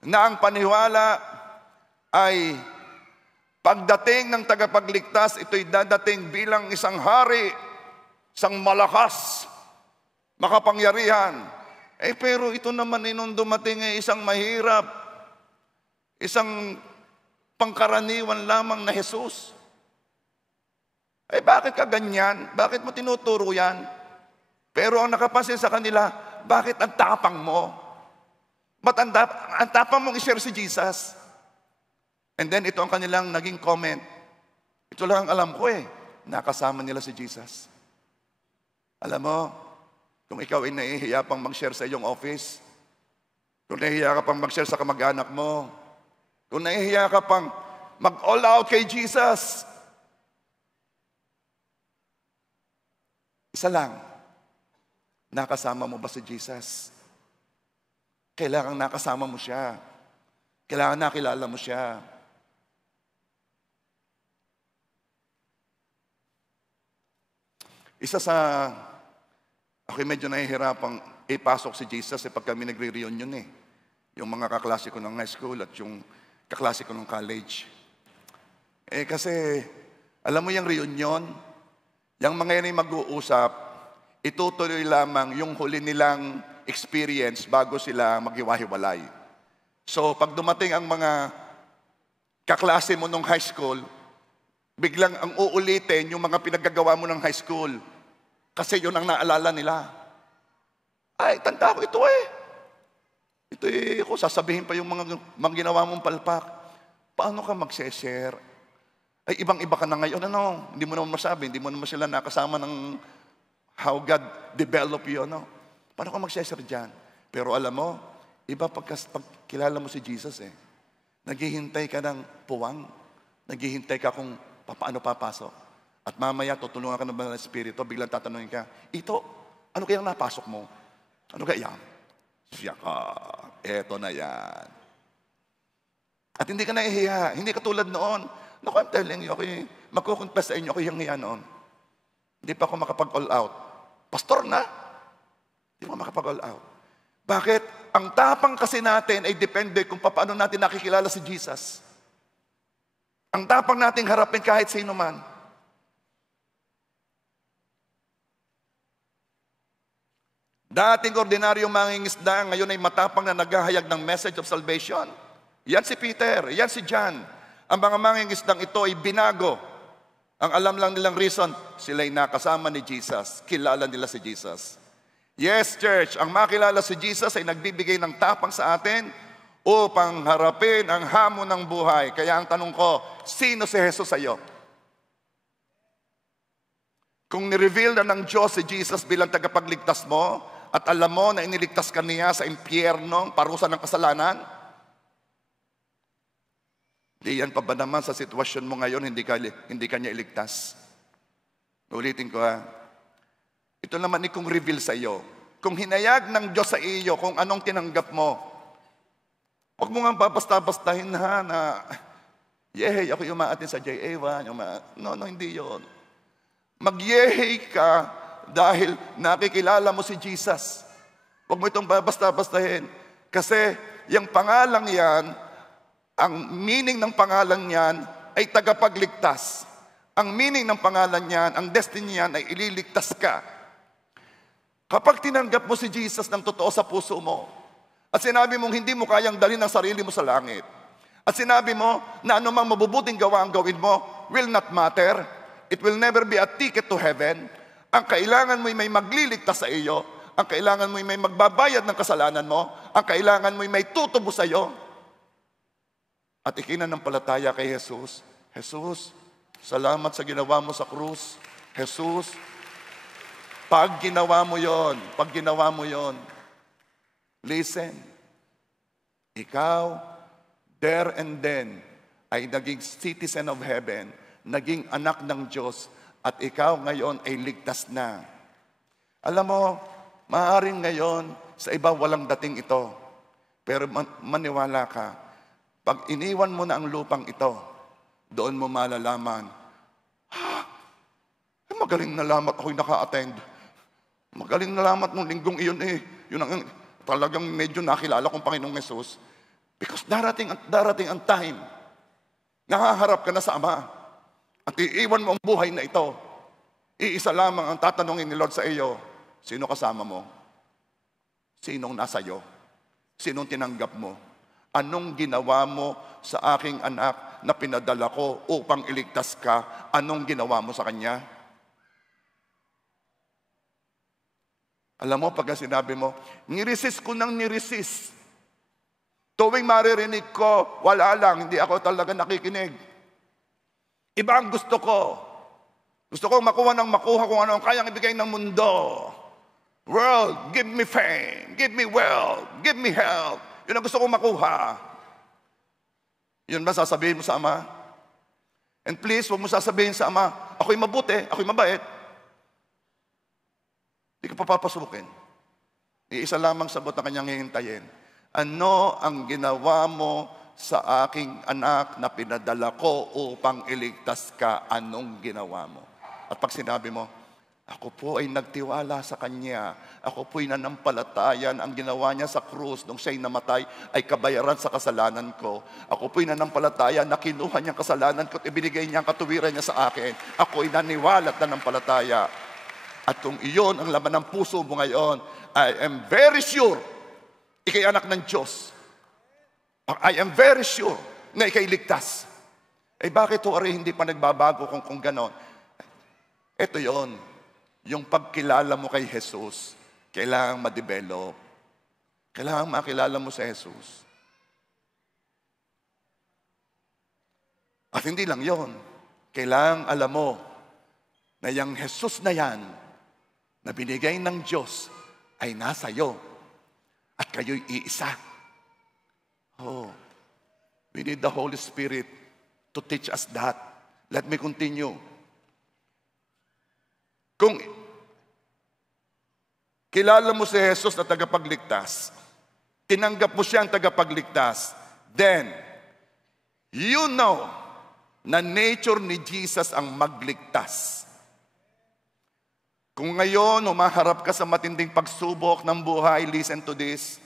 na ang paniwala ay pagdating ng tagapagligtas, ito'y dadating bilang isang hari, isang malakas, makapangyarihan. Pero ito naman nung dumating ay isang mahirap, isang pangkaraniwan lamang na Jesus. Bakit ka ganyan? Bakit mo tinuturo yan? Pero ang nakapansin sa kanila, bakit ang tapang mo? Ba't ang tapang mong i-share si Jesus? And then ito ang kanilang naging comment. Ito lang ang alam ko nakasama nila si Jesus. Alam mo, kung ikaw ay nahihiya pang mag-share sa iyong office, kung nahihiya ka pang mag-share sa kamag-anak mo, kung nahihiya ka pang mag-all out kay Jesus, isa lang, nakasama mo ba si Jesus? Kailangan nakasama mo siya. Kailangan nakilala mo siya. Isa sa, ako medyo nahihirapang ipasok si Jesus pag kami nagre-reunion Yung mga kaklase ko ng high school at yung kaklase ko ng college. Kasi, alam mo yung reunion, yung mga yan ay mag-uusap, itutuloy lamang yung huli nilang experience bago sila maghiwa-hiwalay. So, pag dumating ang mga kaklase mo nung high school, biglang ang uulitin yung mga pinaggagawa mo ng high school. Kasi yun ang naalala nila. Tanda ko ito Ito kung sasabihin pa yung mga ginawa mong palpak. Paano ka mag-share? Ibang-iba ka na ngayon. Hindi mo naman masabi. Hindi mo naman sila nakasama ng how God develop you. Paano ka mag-share dyan? Pero alam mo, iba pag kilala mo si Jesus naghihintay ka ng puwang. Naghihintay ka kung paano papasok. At mamaya, tutulungan ka ng Banal na Espiritu, biglang tatanungin ka, ito, ano kayang napasok mo? Ano kaya? Siya ka. Eto na yan. At hindi ka nahihiya. Hindi ka tulad noon. Naku, I'm telling you, magkukonfess sa inyo, ako yung hiya noon. Hindi pa ako makapag-all out. Pastor na. Hindi pa makapag-all out. Bakit? Ang tapang kasi natin ay depende kung paano natin nakikilala si Jesus. Ang tapang nating harapin kahit sino man. Dating ordinaryong mangingisda, ngayon ay matapang na naghahayag ng message of salvation. Yan si Peter, yan si John. Ang mga mangingisdang ito ay binago. Ang alam lang nilang reason, sila'y nakasama ni Jesus. Kilala nila si Jesus. Yes, church, ang makilala si Jesus ay nagbibigay ng tapang sa atin upang harapin ang hamon ng buhay. Kaya ang tanong ko, sino si Jesus sa iyo? Kung nireveal na ng Diyos si Jesus bilang tagapagligtas mo, at alam mo na iniligtas ka niya sa impyerno, parusa ng kasalanan, di yan pa ba naman sa sitwasyon mo ngayon, hindi ka niya iligtas? Ulitin ko ha. Ito naman kung reveal sa iyo. Kung hinayag ng Diyos sa iyo kung anong tinanggap mo, huwag mo nga basta-bastahin ha na, yehey, ako umaatin sa JA1. No, hindi yon. Mag-yehey ka dahil nakikilala mo si Jesus. Huwag mo itong basta-bastahin. Kasi yung pangalang yan, ang meaning ng pangalan yan ay tagapagligtas. Ang meaning ng pangalan yan, ang destiny yan ay ililigtas ka. Kapag tinanggap mo si Jesus ng totoo sa puso mo, at sinabi mong hindi mo kayang dalhin ang sarili mo sa langit, at sinabi mo na anumang mabubuting gawa ang gawin mo will not matter, it will never be a ticket to heaven, ang kailangan mo ay may magliligtas sa iyo, ang kailangan mo ay may magbabayad ng kasalanan mo, ang kailangan mo ay may tutubo sa iyo, at ikinanampalataya kay Jesus, Jesus, salamat sa ginawa mo sa krus. Jesus, pag ginawa mo yon, listen, ikaw, there and then, ay naging citizen of heaven, naging anak ng Diyos, at ikaw ngayon ay ligtas na. Alam mo, maaaring ngayon, sa iba walang dating ito, pero maniwala ka, pag iniwan mo na ang lupang ito, doon mo malalaman, magaling na lamat ako'y naka-attend. Magaling na lamat nung linggong iyon yun ang talagang medyo nakilala kong Panginoong Yesus. Because darating ang time, nakaharap ka na sa Ama, at iiwan mo ang buhay na ito. Iisa lamang ang tatanungin ni Lord sa iyo, sino kasama mo? Sinong nasa iyo? Sinong tinanggap mo? Anong ginawa mo sa aking anak na pinadala ko upang iligtas ka? Anong ginawa mo sa kanya? Alam mo, pag sinabi mo, niresist ko nang niresist. Tuwing maririnig ko, wala lang, hindi ako talaga nakikinig. Iba ang gusto ko. Gusto ko makuha kung ano ang kayang ibigay ng mundo. World, give me fame, give me wealth, give me health. Yun ang gusto kong makuha. Yun ba sasabihin mo sa Ama? And please, huwag mo sasabihin sa Ama, ako'y mabuti, ako'y mabait. Hindi ka papapasukin. Iisa lamang sagot na kanyang hihintayin. Ano ang ginawa mo sa aking anak na pinadala ko upang iligtas ka? Anong ginawa mo? At pag sinabi mo, ako po ay nagtiwala sa Kanya. Ako po'y nanampalatayan. Ang ginawa niya sa krus nung siya'y namatay ay kabayaran sa kasalanan ko. Ako po'y nanampalatayan na kinuha niyang kasalanan ko at ibinigay niya ang katuwiran niya sa akin. Ako'y naniwala at nanampalataya. At kung iyon ang laman ng puso mo ngayon, I am very sure ikay anak ng Diyos. I am very sure na ikay ligtas. Eh bakit ho hindi pa nagbabago kung ganon? Ito yon. Yung pagkilala mo kay Jesus, kailangang ma-develop. Kailangang makilala mo si Jesus. At hindi lang yon. Kailangang alam mo na yung Jesus na yan, na binigay ng Diyos, ay nasa iyo. At kayo'y iisa. Oh, we need the Holy Spirit to teach us that. Let me continue. Kung kilala mo si Jesus na tagapagligtas, tinanggap mo siya ang tagapagligtas, then, you know na nature ni Jesus ang magligtas. Kung ngayon humaharap ka sa matinding pagsubok ng buhay, listen to this,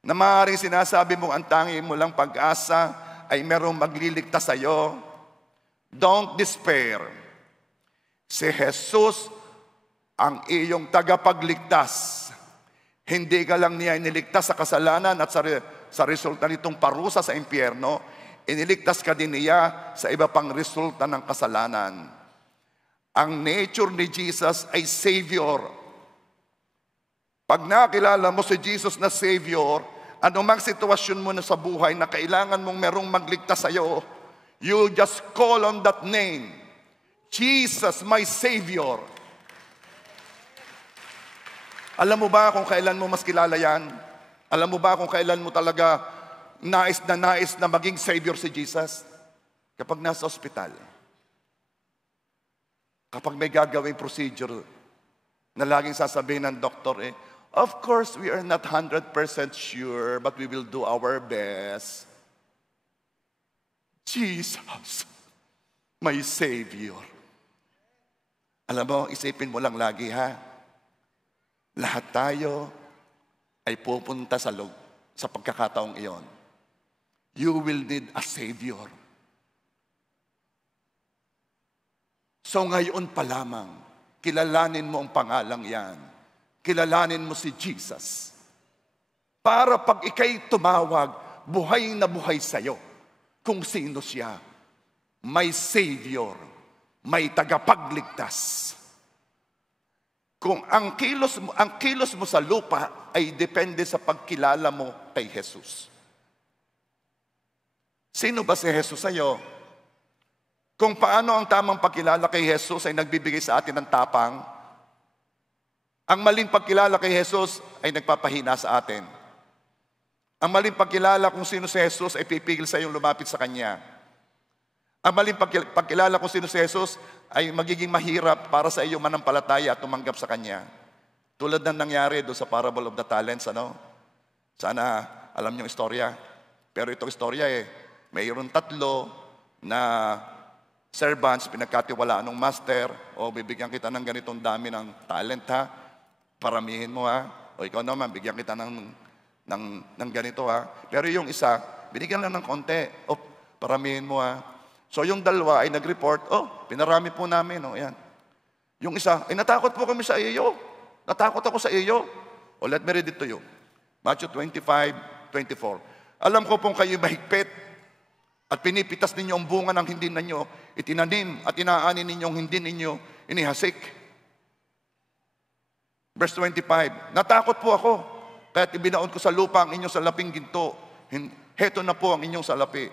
na maaaring sinasabi mo ang tangi mo lang pag-asa ay merong magliligtas sa iyo, don't despair. Si Jesus ang iyong tagapagligtas. Hindi ka lang niya iniligtas sa kasalanan at sa resulta nitong parusa sa impyerno, iniligtas ka din niya sa iba pang resulta ng kasalanan. Ang nature ni Jesus ay Savior. Pag nakilala mo si Jesus na Savior, anumang sitwasyon mo na sa buhay na kailangan mong merong magligtas sa'yo, you just call on that name. Jesus, my Savior. Alam mo ba kung kailan mo mas kilala yan? Alam mo ba kung kailan mo talaga nais na maging Savior si Jesus? Kapag nasa ospital. Kapag may gagawing procedure na laging sasabihin ng doktor, of course, we are not 100% sure, but we will do our best. Jesus, my Savior. Alam mo, isipin mo lang lagi ha, lahat tayo ay pupunta sa pagkakataong iyon. You will need a Savior. So ngayon pa lamang, kilalanin mo ang pangalang yan. Kilalanin mo si Jesus. Para pag ika'y tumawag, buhay na buhay sa'yo. Kung sino siya. May Savior. May tagapagligtas. Kung ang kilos mo sa lupa ay depende sa pagkilala mo kay Jesus. Sino ba si Jesus sa'yo? Kung paano ang tamang pagkilala kay Jesus ay nagbibigay sa atin ng tapang, ang maling pagkilala kay Jesus ay nagpapahina sa atin. Ang maling pagkilala kung sino si Jesus ay pipigil sa iyong lumapit sa Kanya. Ang maling pagkilala kung sino si Jesus ay magiging mahirap para sa iyong manampalataya at tumanggap sa Kanya. Tulad ng nangyari doon sa Parable of the Talents, Sana alam niyo yung istorya. Pero itong istorya mayroon 3 na servants, pinagkatiwalaan ng master, bibigyan kita ng ganitong dami ng talent ha, paramihin mo ha, o ikaw naman, bigyan kita ng ganito ha. Pero yung isa, binigyan lang ng konti, paramihin mo ha. So yung 2 ay nag-report, pinarami po namin, yan. Yung isa, natakot po kami sa iyo, natakot ako sa iyo. Let me read it to you. Matthew 25:24. Alam ko pong kayo mahigpit, at pinipitas ninyo ang bunga ng hindi ninyo itinanim at inaani ninyong hindi ninyo inihasik. Verse 25, natakot po ako, kaya't ibinaon ko sa lupa ang inyong salaping ginto. Heto na po ang inyong salapi.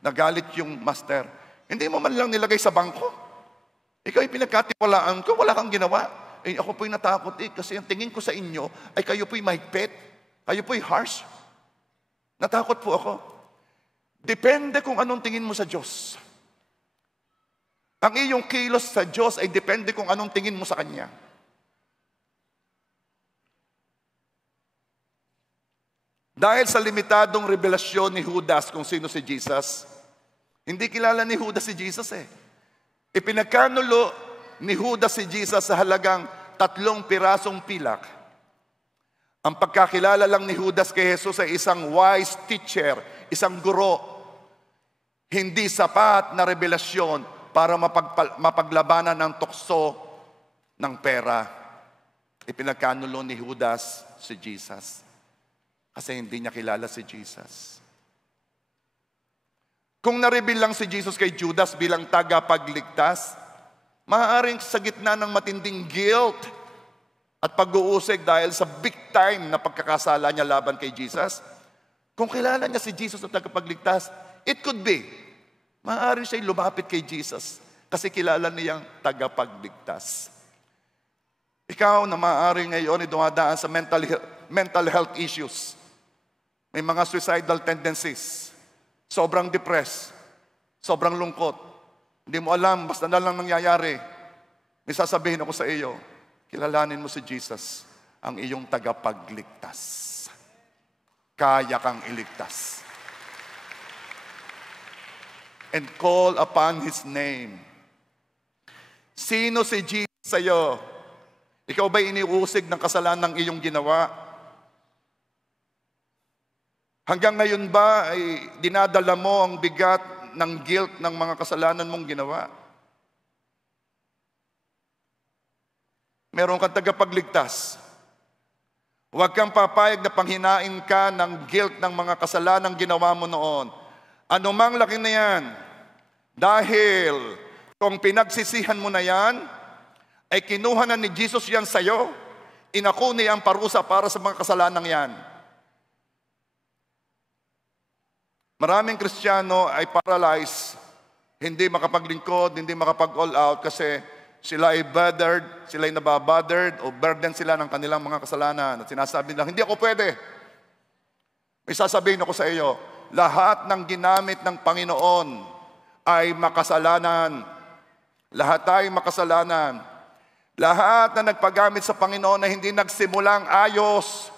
Nagalit yung master. Hindi mo man lang nilagay sa bangko. Ikaw ay pinagkatiwalaan ko, wala kang ginawa. Ako po'y natakot kasi ang tingin ko sa inyo ay kayo po'y mahigpit. Kayo po'y harsh. Natakot po ako. Depende kung anong tingin mo sa Diyos. Ang iyong kilos sa Diyos ay depende kung anong tingin mo sa Kanya. Dahil sa limitadong revelasyon ni Judas kung sino si Jesus, hindi kilala ni Judas si Jesus Ipinagkanulo ni Judas si Jesus sa halagang 3 pirasong pilak. Ang pagkakilala lang ni Judas kay Jesus ay isang wise teacher, isang guro. Hindi sapat na revelasyon para mapaglabanan ng tukso ng pera. Ipinagkanulo ni Judas si Jesus. Kasi hindi niya kilala si Jesus. Kung na-reveal lang si Jesus kay Judas bilang tagapagligtas, maaaring sa gitna ng matinding guilt at pag-uusig dahil sa big time na pagkakasala niya laban kay Jesus, kung kilala niya si Jesus na tagapagligtas, it could be, maaari siya'y lumapit kay Jesus kasi kilala niyang tagapagligtas. Ikaw na maaari ngayon ay dumadaan sa mental health issues. May mga suicidal tendencies. Sobrang depressed. Sobrang lungkot. Hindi mo alam, basta na lang nangyayari. May sasabihin ako sa iyo, kilalanin mo si Jesus, ang iyong tagapagligtas. Kaya kang iligtas. And call upon His name. Sino si Jesus sa iyo? Ikaw ba'y iniusig ng kasalanan ng iyong ginawa? Hanggang ngayon ba ay dinadala mo ang bigat ng guilt ng mga kasalanan mong ginawa? Meron kang tagapagligtas. Huwag kang papayag na panghinain ka ng guilt ng mga kasalanan ginawa mo noon. Ano mang laki na yan. Dahil kung pinagsisihan mo na yan, ay kinuha na ni Jesus yan sa'yo, inako niya ang parusa para sa mga kasalanang yan. Maraming Kristiyano ay paralyzed, hindi makapaglingkod, hindi makapag-all out kasi sila ay bothered, sila ay nababothered o burden sila ng kanilang mga kasalanan. At sinasabi nila, hindi ako pwede. May sasabihin ako sa iyo, lahat ng ginamit ng Panginoon ay makasalanan. Lahat ay makasalanan. Lahat na nagpagamit sa Panginoon na hindi nagsimulang ayos.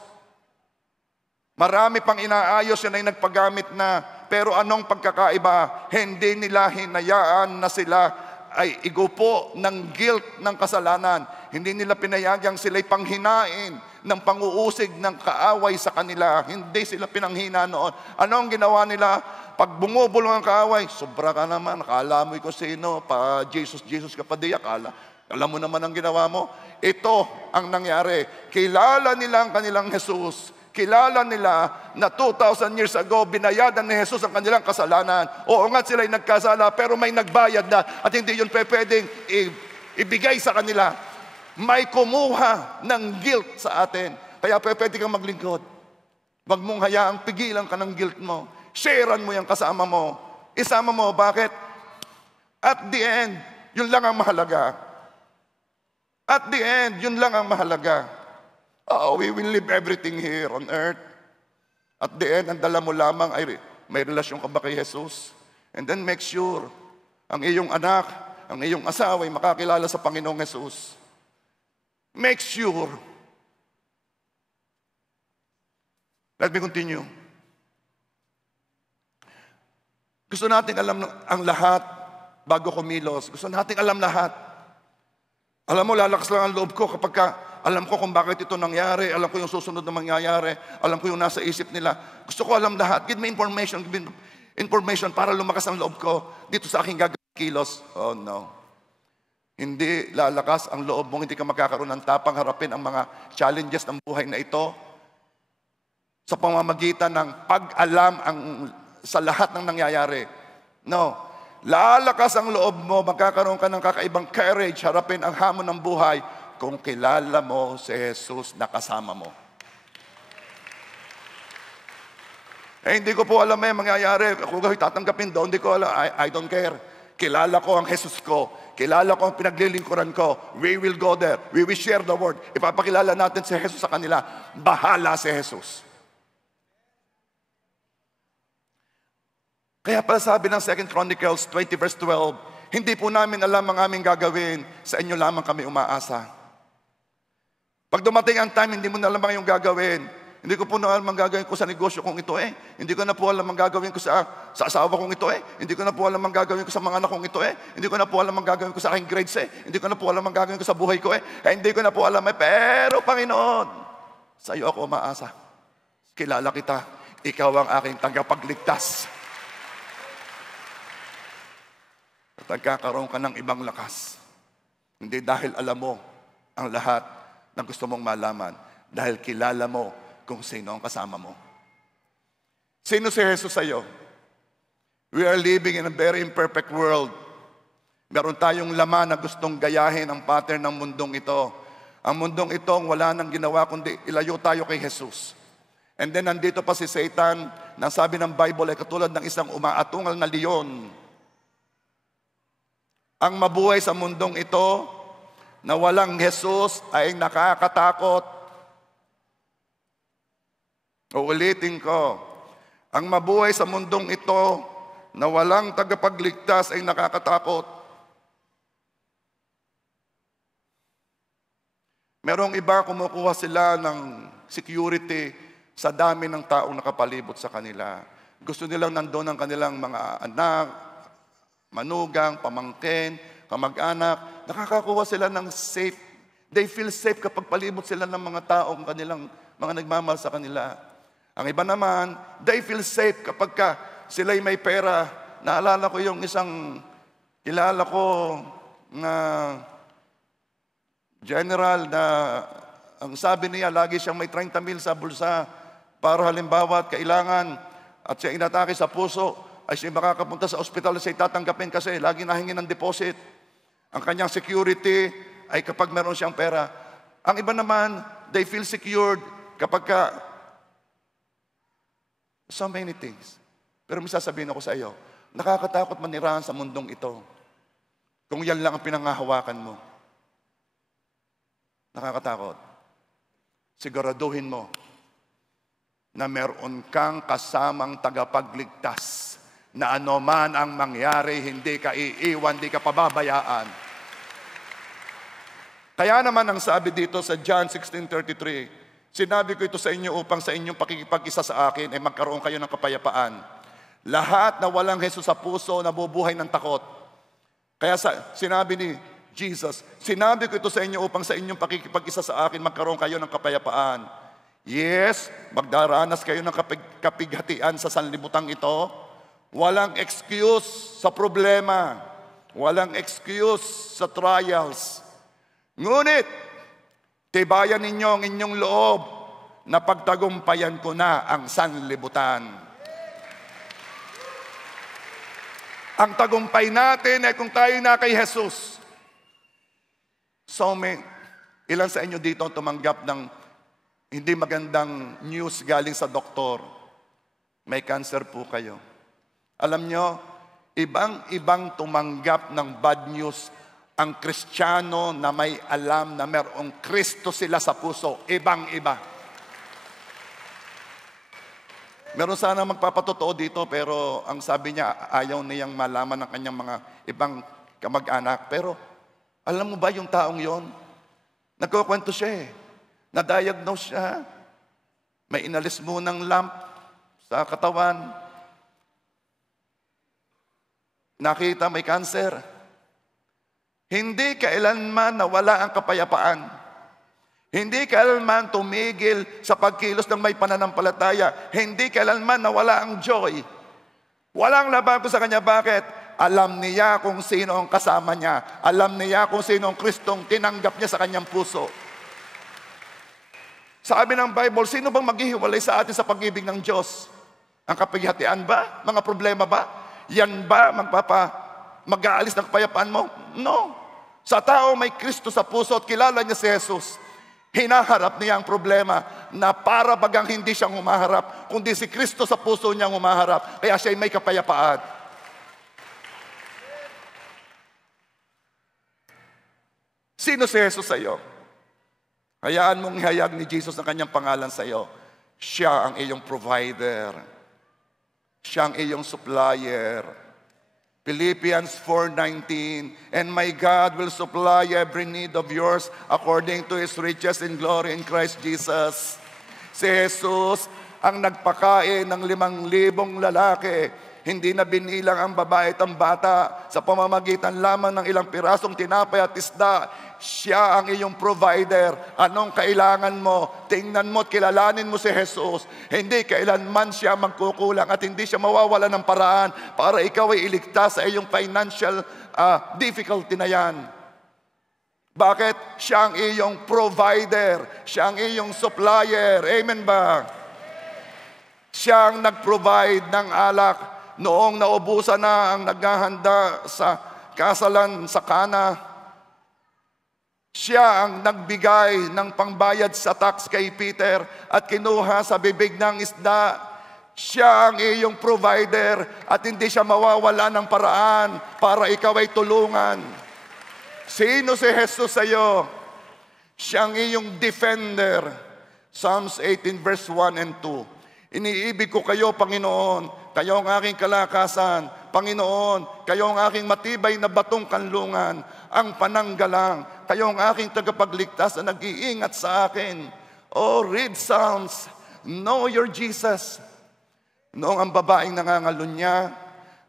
Marami pang inaayos yan ay nagpagamit na. Pero anong pagkakaiba? Hindi nila hinayaan na sila ay igupo ng guilt ng kasalanan. Hindi nila pinayagang sila'y panghinain ng panguusig ng kaaway sa kanila. Hindi sila pinanghina noon. Anong ginawa nila? Pag bumubulong ang kaaway, sobra ka naman, akala mo ikaw sino, pa Jesus ka pa di, alam mo naman ang ginawa mo. Ito ang nangyari. Kilala nila ang kanilang Jesus. Kilala nila na 2,000 years ago, binayadan ni Jesus ang kanilang kasalanan. Oo nga sila'y nagkasala, pero may nagbayad na at hindi yun pwedeng ibigay sa kanila. May kumuha ng guilt sa atin. Kaya pwede kang maglingkod. Huwag mong hayaang pigilan ka ng guilt mo. Sharean mo yung kasama mo. Isama mo. Bakit? At the end, yun lang ang mahalaga. At the end, yun lang ang mahalaga. We will leave everything here on earth. At the end, ang dala mo lamang ay may relasyon ka ba kay Jesus? And then make sure, ang iyong anak, ang iyong asawa ay makakilala sa Panginoong Jesus. Make sure. Let me continue. Gusto natin alam ang lahat bago kumilos. Gusto natin alam lahat. Alam mo, lalakas lang ang loob ko kapag alam ko kung bakit ito nangyari, alam ko yung susunod na mangyayari, alam ko yung nasa isip nila. Gusto ko alam lahat. Give me information para lumakas ang loob ko dito sa aking gagawing kilos. Oh no. Hindi lalakas ang loob mo, hindi ka magkakaroon ng tapang harapin ang mga challenges ng buhay na ito sa pamamagitan ng pag-alam sa lahat ng nangyayari. No. Lalakas ang loob mo, magkakaroon ka ng kakaibang courage, harapin ang hamon ng buhay kung kilala mo si Jesus na kasama mo. Hindi ko po alam mangyayari. Kung tatanggapin doon, hindi ko alam. I don't care. Kilala ko ang Jesus ko. Kilala ko ang pinaglilingkuran ko. We will go there. We will share the word. Ipapakilala natin si Jesus sa kanila. Bahala si Jesus. Kaya pala sabi ng 2 Chronicles 20 verse 12, hindi po namin alam ang aming gagawin, sa inyo lamang kami umaasa. Pag dumating ang time, hindi mo na alam ang iyong gagawin. Hindi ko po na alam ang gagawin ko sa negosyo kong ito Hindi ko na po alam ang gagawin ko sa asawa kong ito Hindi ko na po alam ang gagawin ko sa mga anak kong ito Hindi ko na po alam ang gagawin ko sa aking grades Hindi ko na po alam ang gagawin ko sa buhay ko Hindi ko na po alam pero Panginoon, sa iyo ako umaasa. Kilala kita. Ikaw ang aking tagapagligtas. At nagkakaroon ka ng ibang lakas. Hindi dahil alam mo ang lahat na gusto mong malaman, dahil kilala mo kung sino ang kasama mo. Sino si Jesus sa iyo? We are living in a very imperfect world. Meron tayong laman na gustong gayahin ang pattern ng mundong ito. Ang mundong itong wala nang ginawa kundi ilayo tayo kay Jesus. And then nandito pa si Satan na sabi ng Bible ay katulad ng isang umaatungal na leon. Ang mabuhay sa mundong ito na walang Jesus ay nakakatakot. Uulitin ko, ang mabuhay sa mundong ito na walang tagapagligtas ay nakakatakot. Merong iba kumukuha sila ng security sa dami ng taong nakapalibot sa kanila. Gusto nilang nandoon ang kanilang mga anak, manugang, pamangkin, kamag-anak, nakakakuha sila ng safe. They feel safe kapag palibot sila ng mga taong kanilang mga nagmamahal sa kanila. Ang iba naman, they feel safe kapag sila'y may pera. Naalala ko yung isang kilala ko na general na ang sabi niya, lagi siyang may 30 mil sa bulsa para halimbawa at kailangan at siya inatake sa puso, ay siya makakapunta sa ospital at siya tatanggapin kasi lagi nahingi ng deposit. Ang kanyang security ay kapag meron siyang pera. Ang iba naman, they feel secured kapag so many things. Pero may sasabihin ako sa iyo, nakakatakot manirahan sa mundong ito. Kung yan lang ang pinangahawakan mo. Nakakatakot. Siguraduhin mo na meron kang kasamang tagapagligtas na anuman ang mangyari, hindi ka iiwan, hindi ka pababayaan. Kaya naman ang sabi dito sa John 16:33, sinabi ko ito sa inyo upang sa inyong pakikipag-isa sa akin ay magkaroon kayo ng kapayapaan. Lahat na walang Jesus sa puso, nabubuhay ng takot. Kaya sinabi ni Jesus, sinabi ko ito sa inyo upang sa inyong pakikipag-isa sa akin, magkaroon kayo ng kapayapaan. Yes, magdaranas kayo ng kapighatian sa sanlibutang ito. Walang excuse sa problema. Walang excuse sa trials. Ngunit, tibayan ninyo ang inyong loob na pagtagumpayan ko na ang sanlibutan. Ang tagumpay natin ay kung tayo na kay Jesus. So, ilan sa inyo dito tumanggap ng hindi magandang news galing sa doktor? May cancer po kayo. Alam nyo, ibang-ibang tumanggap ng bad news ang Kristiyano na may alam na mayroong Kristo sila sa puso. Ibang-iba. Meron sana magpapatotoo dito, pero ang sabi niya, ayaw niyang malaman ng kanyang mga ibang kamag-anak. Pero, alam mo ba yung taong yon? Nagkukwento siya eh. Na-diagnose siya. May inalis munang lump sa katawan. Nakita may cancer. Hindi kailanman nawala ang kapayapaan. Hindi kailanman tumigil sa pagkilos ng may pananampalataya. Hindi kailanman nawala ang joy. Walang labago sa kanya. Bakit? Alam niya kung sino ang kasama niya. Alam niya kung sino ang Kristong tinanggap niya sa kanyang puso. Sabi ng Bible, sino bang maghihiwalay sa atin sa pag-ibig ng Diyos? Ang kapighatian ba? Mga problema ba? Yan ba mag-aalis ng kapayapaan mo? No. Sa tao may Kristo sa puso at kilala niya si Jesus. Hinaharap niya ang problema na para bagang hindi siya humaharap, kundi si Kristo sa puso niya humaharap. Kaya siya may kapayapaan. Sino si Jesus sa iyo? Hayaan mong ihayag ni Jesus ang kanyang pangalan sa iyo. Siya ang iyong provider. Siya ang iyong supplier. Philippians 4:19, and my God will supply every need of yours according to His riches in glory in Christ Jesus. Si Jesus ang nagpakain ng 5,000 lalaki. Hindi na binilang ang babae at ang bata sa pamamagitan lamang ng ilang pirasong tinapay at isda. Siya ang iyong provider. Anong kailangan mo? Tingnan mo at kilalanin mo si Jesus. Hindi kailanman siya magkukulang at hindi siya mawawala ng paraan para ikaw ay iligtas sa iyong financial difficulty na yan. Bakit? Siya ang iyong provider. Siya ang iyong supplier. Amen ba? Siya ang nag-provide ng alak noong naubusan na ang naghahanda sa kasalan sa Kana. Siya ang nagbigay ng pangbayad sa tax kay Peter at kinuha sa bibig ng isda. Siya ang iyong provider at hindi siya mawawala ng paraan para ikaw ay tulungan. Sino si Jesus sa iyo? Siya ang iyong defender. Psalms 18 verse 1 and 2. Iniibig ko kayo, Panginoon. Kayo ang aking kalakasan. Panginoon, kayo ang aking matibay na batong kanlungan. Ang pananggalang. Kayo ang aking tagapagligtas na nag-iingat sa akin. Oh, read Psalms. Know your Jesus. Noong ang babaeng nangangalunya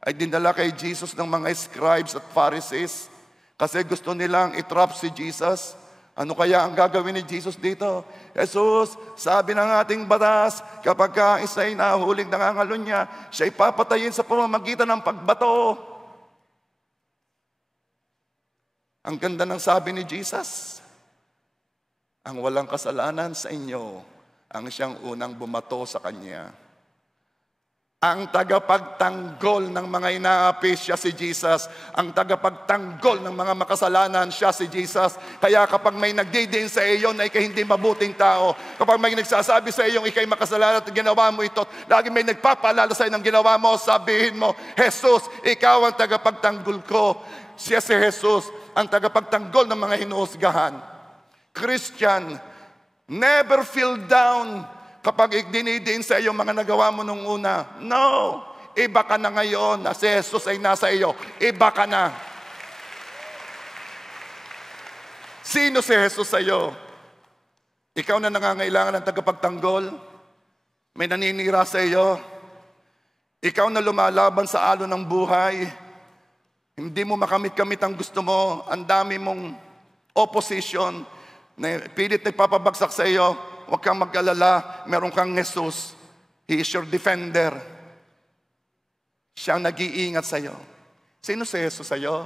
ay dinala kay Jesus ng mga scribes at Pharisees kasi gusto nilang itrap si Jesus. Ano kaya ang gagawin ni Jesus dito? Jesus, sabi ng ating batas, kapag isa'y nahuling nangangalunya, siya'y papatayin sa pamamagitan ng pagbato. Ang ganda ng sabi ni Jesus, ang walang kasalanan sa inyo, ang siyang unang bumato sa kanya. Ang tagapagtanggol ng mga inaapi, siya si Jesus. Ang tagapagtanggol ng mga makasalanan, siya si Jesus. Kaya kapag may nagdidiin sa iyo na ikay hindi mabuting tao, kapag may nagsasabi sa iyo ikay makasalanan at ginawa mo ito, lagi may nagpapaalala sa iyo ng ginawa mo, sabihin mo, Jesus, ikaw ang tagapagtanggol ko. Siya si Jesus, ang tagapagtanggol ng mga hinuhusgahan. Christian, never feel down kapag dinidiin sa iyo mga nagawa mo nung una. No! Iba ka na ngayon na si Jesus ay nasa iyo. Iba ka na. Sino si Jesus sa iyo? Ikaw na nangangailangan ng tagapagtanggol? May naninira sa iyo? Ikaw na lumalaban sa alon ng buhay? Hindi mo makamit-kamit ang gusto mo? Ang dami mong opposition na pilit nagpapabagsak sa iyo? Huwag kang mag-alala, meron kang Jesus. He is your defender. Siya ang nag-iingat sa iyo. Sino si Jesus sa iyo?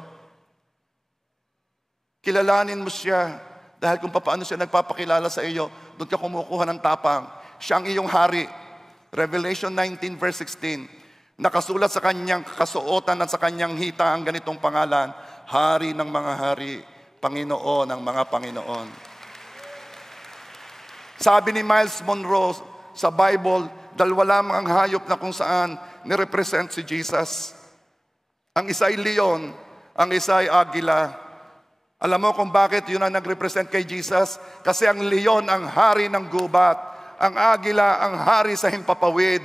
Kilalanin mo siya. Dahil kung paano siya nagpapakilala sa iyo, doon ka kumukuha ng tapang. Siya ang iyong hari. Revelation 19 verse 16. Nakasulat sa kanyang kasuotan at sa kanyang hita ang ganitong pangalan, Hari ng mga hari, Panginoon ng mga Panginoon. Sabi ni Miles Monroe sa Bible, dalawa lamang ang hayop na kung saan nirepresent si Jesus. Ang isa ay leon, ang isa ay agila. Alam mo kung bakit yun ang nagrepresent kay Jesus? Kasi ang leon ang hari ng gubat, ang agila ang hari sa himpapawid.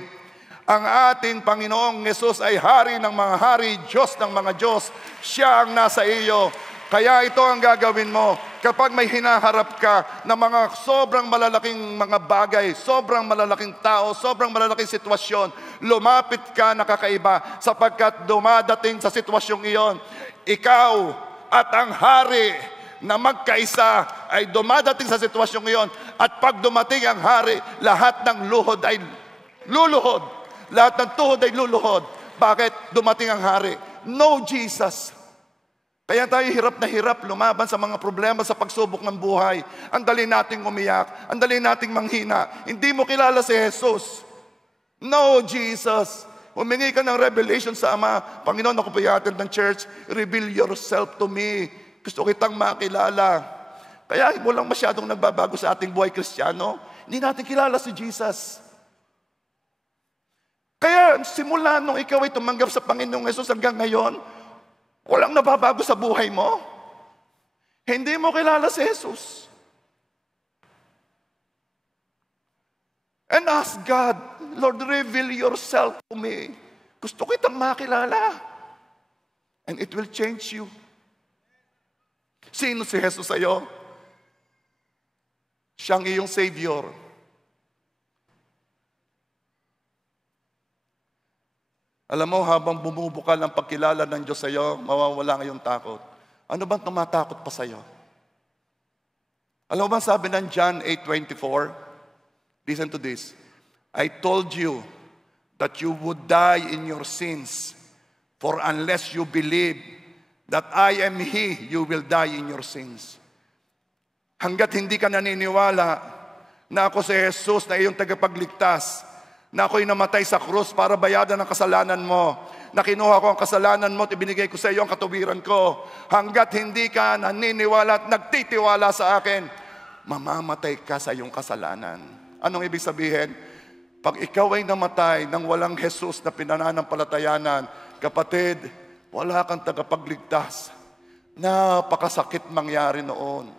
Ang ating Panginoong Yesus ay hari ng mga hari, Diyos ng mga Diyos. Siya ang nasa iyo. Kaya ito ang gagawin mo. Kapag may hinaharap ka na mga sobrang malalaking mga bagay, sobrang malalaking tao, sobrang malalaking sitwasyon, lumapit ka na kakaiba sapagkat dumadating sa sitwasyong iyon. Ikaw at ang hari na magkaisa ay dumadating sa sitwasyong iyon. At pag dumating ang hari, lahat ng luhod ay luluhod. Lahat ng tuhod ay luluhod. Bakit? Dumating ang hari. No Jesus. Kaya tayo hirap na hirap lumaban sa mga problema sa pagsubok ng buhay. Ang dali nating umiyak, ang dali nating manghina. Hindi mo kilala si Jesus. No, Jesus. Humingi ka ng revelation sa Ama. Panginoon, ako po i-attend ng church. Reveal yourself to me. Gusto kitang makilala. Kaya walang masyadong nagbabago sa ating buhay Kristiyano. Hindi natin kilala si Jesus. Kaya simula nung ikaw ay tumanggap sa Panginoong Jesus hanggang ngayon, walang nababago sa buhay mo. Hindi mo kilala si Jesus. And ask God, Lord, reveal yourself to me. Gusto kitang makilala. And it will change you. Sino si Jesus sa'yo? Siyang iyong Savior. Alam mo, habang bumubukal ang pagkilala ng Diyos sa iyo, mawawala ang iyong takot. Ano bang tumatakot pa sa iyo? Alam mo ba sabi ng John 8:24? Listen to this. I told you that you would die in your sins, for unless you believe that I am He, you will die in your sins. Hanggat hindi ka naniniwala na ako si Jesus na iyong tagapagligtas, na ako'y namatay sa krus para bayadan ang kasalanan mo, na kinuha ko ang kasalanan mo at ibinigay ko sa iyo ang katuwiran ko. Hanggat hindi ka naniniwala at nagtitiwala sa akin, mamamatay ka sa iyong kasalanan. Anong ibig sabihin? Pag ikaw ay namatay nang walang Jesus na pinananampalatayanan, kapatid, wala kang tagapagligtas. Napakasakit mangyari noon.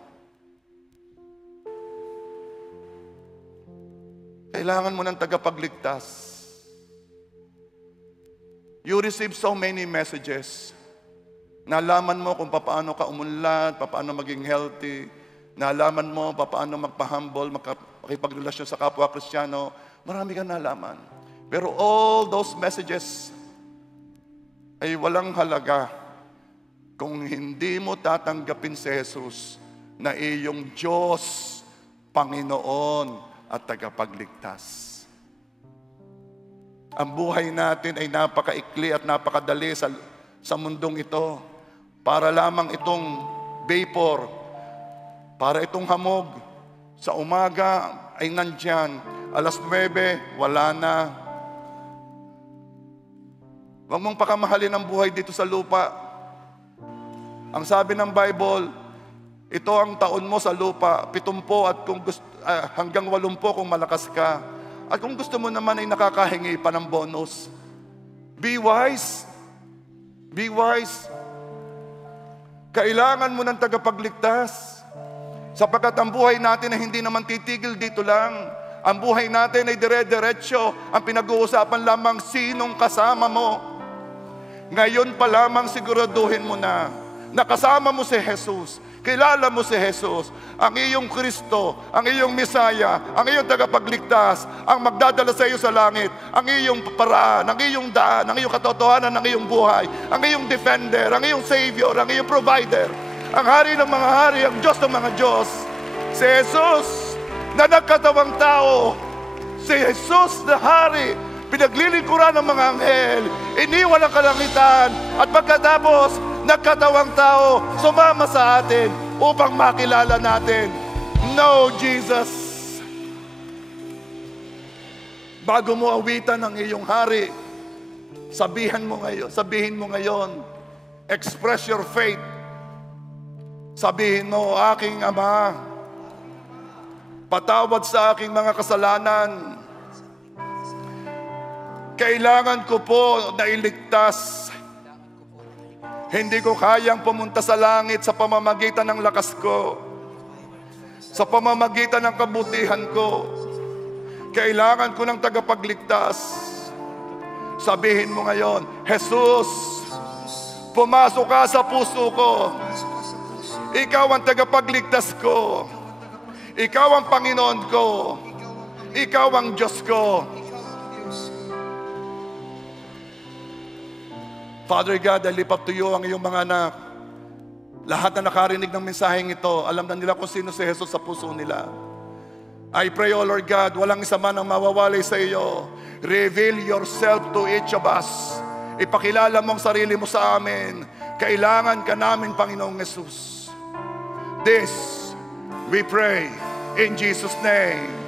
Kailangan mo ng tagapagligtas. You receive so many messages. Nalaman mo kung paano ka umunlad, paano maging healthy. Nalaman mo paano magpa-humble, makipagrelasyon sa kapwa Kristiyano. Marami kang nalaman. Pero all those messages ay walang halaga kung hindi mo tatanggapin si Jesus na iyong Diyos, Panginoon, at tagapagligtas. Ang buhay natin ay napakaikli at napakadali sa mundong ito. Para lamang itong vapor, para itong hamog. Sa umaga ay nandyan, 9:00, wala na. Huwag mong pakamahalin ang buhay dito sa lupa. Ang sabi ng Bible, ito ang taon mo sa lupa, 70 at kung gusto, hanggang 80 kung malakas ka. At kung gusto mo naman ay nakakahingi pa ng bonus. Be wise. Be wise. Kailangan mo ng tagapagligtas. Sapagkat ang buhay natin ay hindi naman titigil dito lang. Ang buhay natin ay dire-diretso. Ang pinag-uusapan lamang sinong kasama mo. Ngayon pa lamang siguraduhin mo na nakasama mo si Jesus. Kilala mo si Jesus, ang iyong Kristo, ang iyong Misaya, ang iyong tagapagligtas, ang magdadala sa iyo sa langit, ang iyong paraan, ang iyong daan, ang iyong katotohanan, ang iyong buhay, ang iyong defender, ang iyong Savior, ang iyong provider, ang hari ng mga hari, ang Diyos ng mga Diyos. Si Jesus na nagkatawang tao, si Jesus na hari, pinaglilingkuran ng mga anghel, iniwan ang kalangitan, at pagkatapos, nagkatawang tao, sumama sa atin upang makilala natin. No, Jesus. Bago mo awitan ang iyong hari, sabihin mo ngayon, express your faith. Sabihin mo, aking Ama, patawad sa aking mga kasalanan. Kailangan ko po na iligtas. Hindi ko kayang pumunta sa langit sa pamamagitan ng lakas ko, sa pamamagitan ng kabutihan ko. Kailangan ko ng tagapagligtas. Sabihin mo ngayon, Jesus, pumasok ka sa puso ko. Ikaw ang tagapagligtas ko. Ikaw ang Panginoon ko. Ikaw ang Diyos ko. Father God, I lift up to you ang iyong mga anak. Lahat na nakarinig ng mensaheng ito, alam na nila kung sino si Jesus sa puso nila. I pray, O Lord God, walang isa man ang mawawalay sa iyo. Reveal yourself to each of us. Ipakilala mo ang sarili mo sa amin. Kailangan ka namin, Panginoong Jesus. This we pray in Jesus' name.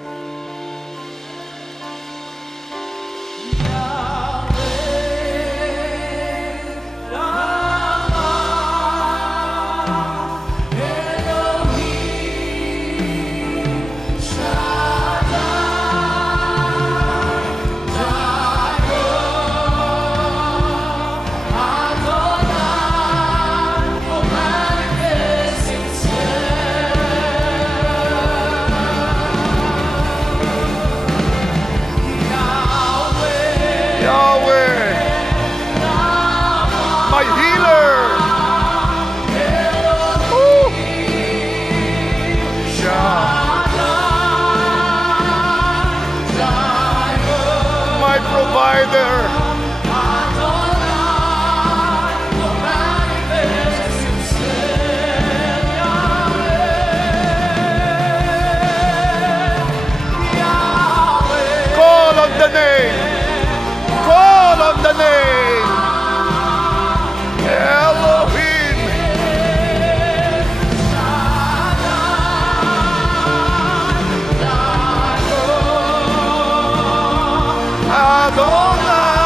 Adonai.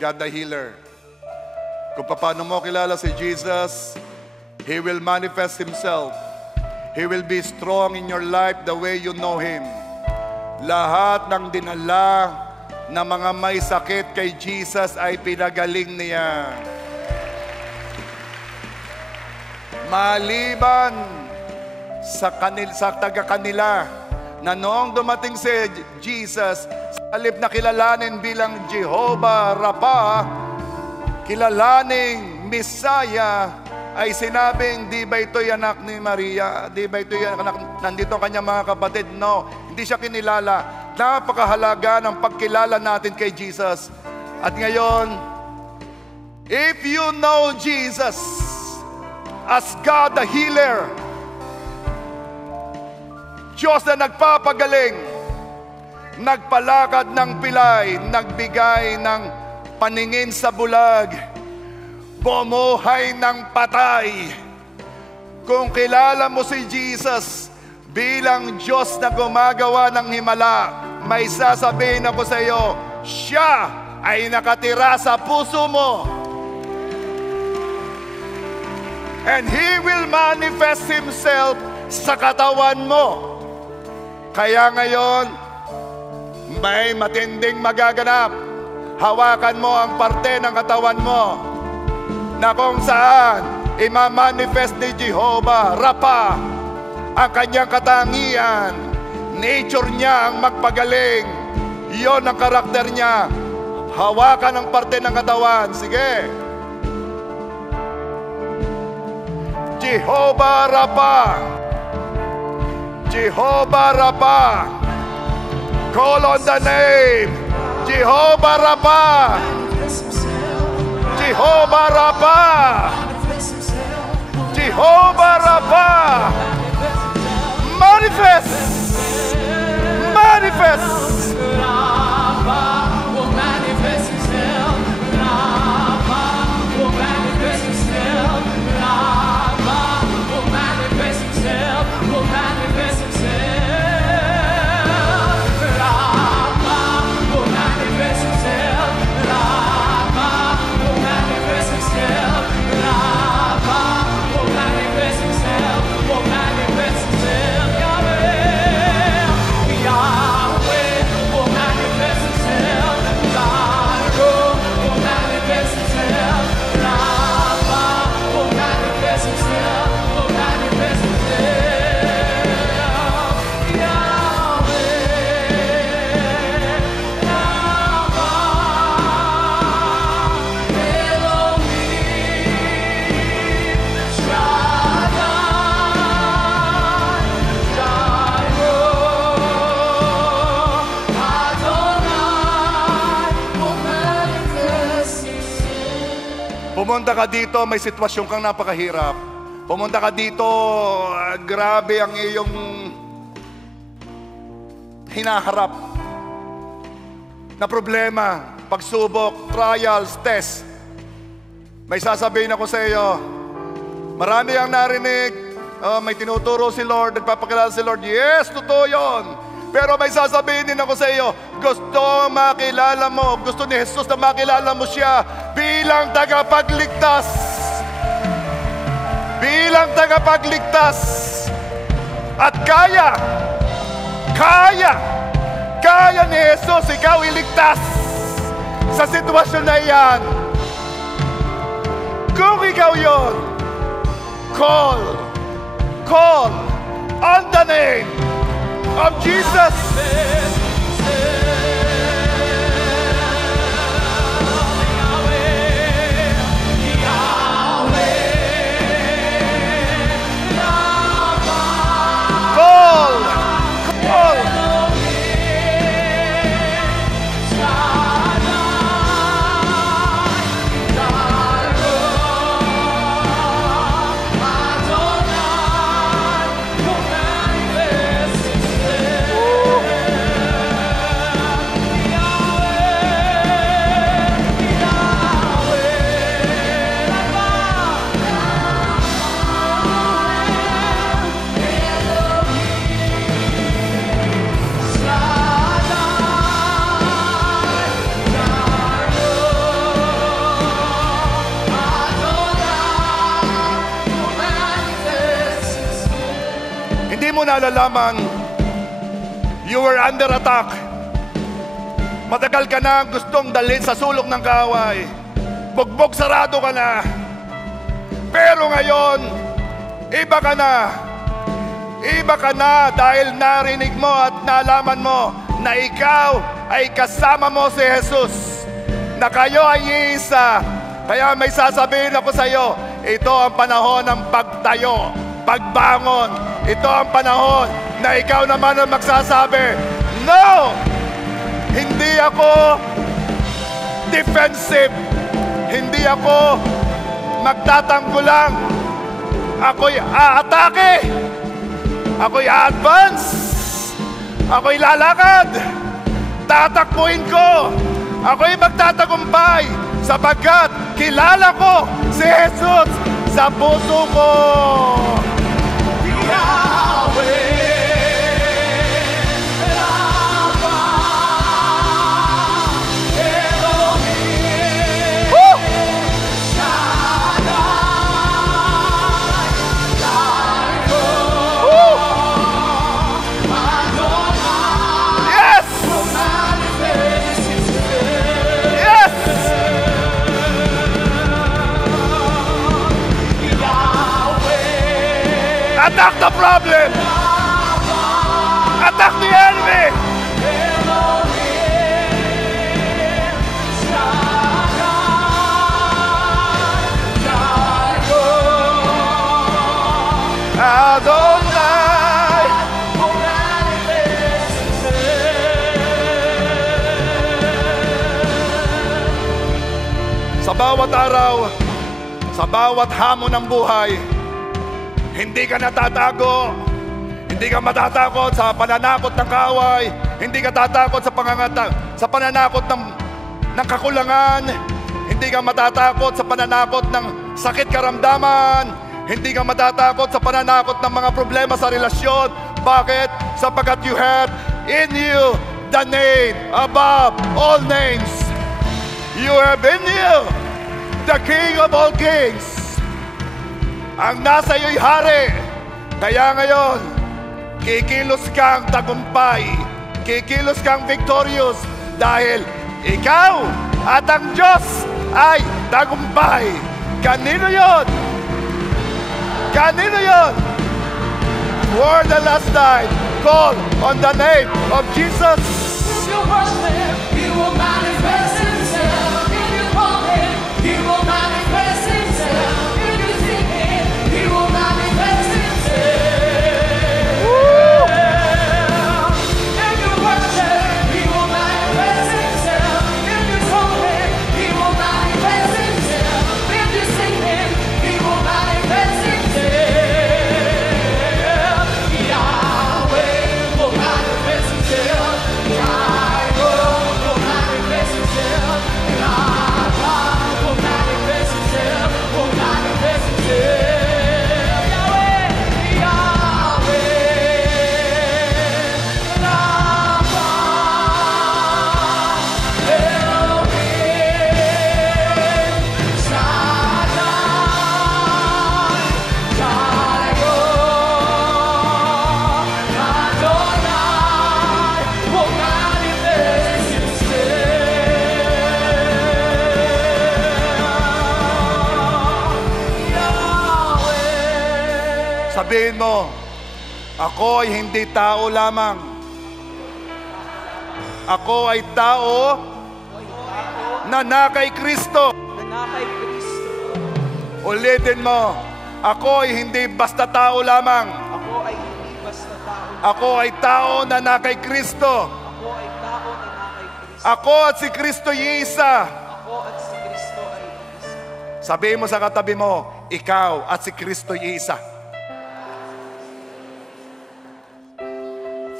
God the healer. Kung paano mo kilala si Jesus, He will manifest Himself. He will be strong in your life the way you know Him. Lahat ng dinala na mga may sakit kay Jesus ay pinagaling niya. Maliban sa taga-kanila na noong dumating si Jesus, sa halip na kilalanin bilang Jehovah Rapha, kilalaning Messiah, ay sinabing, di ba ito'y anak ni Maria? Di ba ito'y anak, nandito ang kanyang mga kapatid? No, hindi siya kinilala. Napakahalaga ng pagkilala natin kay Jesus. At ngayon, if you know Jesus as God the healer, Diyos na nagpapagaling, nagpalakad ng pilay, nagbigay ng paningin sa bulag, bumuhay ng patay. Kung kilala mo si Jesus bilang Diyos na gumagawa ng himala, may sasabihin ako sa iyo, siya ay nakatira sa puso mo. And He will manifest Himself sa katawan mo. Kaya ngayon, may matinding magaganap. Hawakan mo ang parte ng katawan mo na kung saan ima-manifest ni Jehovah Rapha ang kanyang katangian. Nature niya ang magpagaling. Iyon ang karakter niya. Hawakan ang parte ng katawan. Sige. Jehovah Rapha. Jehovah Rapha. Call on the name. Jehovah Rapha. Jehovah Rapha. Jehovah Rapha. Manifest. Manifest. Pumunta ka dito, may sitwasyon kang napakahirap. Pumunta ka dito, grabe ang iyong hinaharap na problema, pagsubok, trials, test. May sasabihin ako sa iyo, marami ang narinig, may tinuturo si Lord, nagpapakilala si Lord. Yes, totoo yun. Pero may sasabihin din ako sa iyo, gusto makilala mo, gusto ni Jesus na makilala mo siya bilang tagapagligtas. Bilang tagapagligtas. At kaya ni Jesus ikaw iligtas sa sitwasyon na iyan. Kung ikaw yon, call on the name of Jesus. mo nalalaman, you were under attack. Matagal ka na gustong dalhin sa sulok ng kaaway. Bugbog sarado ka na. Pero ngayon, iba ka na. Iba ka na dahil narinig mo at nalaman mo na ikaw ay kasama mo si Jesus. Na kayo ay iisa. Kaya may sasabihin ako sa iyo, ito ang panahon ng pagtayo, pagbangon. Ito ang panahon na ikaw naman ang magsasabi, no! Hindi ako defensive. Hindi ako magtatanggulang. Ako'y aatake. Ako'y advance. Ako'y lalakad. Tatakbuhin ko. Ako'y magtatagumpay sapagkat kilala ko si Jesus sa puso ko. Yahweh. Attack the problem! Attack the enemy! Adonai! Sa bawat araw, sa bawat hamon ng buhay, hindi ka natatago. Hindi ka matatakot sa pananakot ng kaaway. Hindi ka tatakot sa pananakot ng kakulangan. Hindi ka matatakot sa pananakot ng sakit karamdaman. Hindi ka matatakot sa pananakot ng mga problema sa relasyon. Bakit? Sapagkat you have in you the name above all names. You have in you the King of all kings. Ang nasa iyo'y hari. Kaya ngayon, kikilos kang tagumpay. Kikilos kang victorious. Dahil ikaw at ang Diyos ay tagumpay. Kanino yun? Kanino yun? For the last time, call on the name of Jesus. If you worship Him, He will manifest Himself. If you call Him, He will manifest Himself. Sabihin mo, ako ay hindi tao lamang. Ako ay tao na kay Kristo. Ulitin mo, ako ay hindi basta tao lamang. Ako ay hindi basta tao. Ako ay tao na kay Kristo. Ako ay tao na kay Kristo. Ako at si Kristo isa. Ako at si Kristo ay isa. Sabihin mo sa katabi mo, ikaw at si Kristo isa.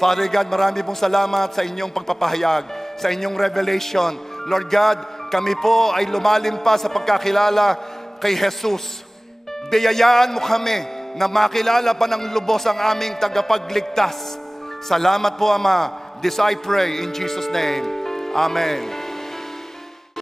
Father God, marami pong salamat sa inyong pagpapahayag, sa inyong revelation. Lord God, kami po ay lumalim pa sa pagkakilala kay Jesus. Biyayaan mo kami na makilala pa ng lubos ang aming tagapagligtas. Salamat po, Ama. This I pray in Jesus' name. Amen.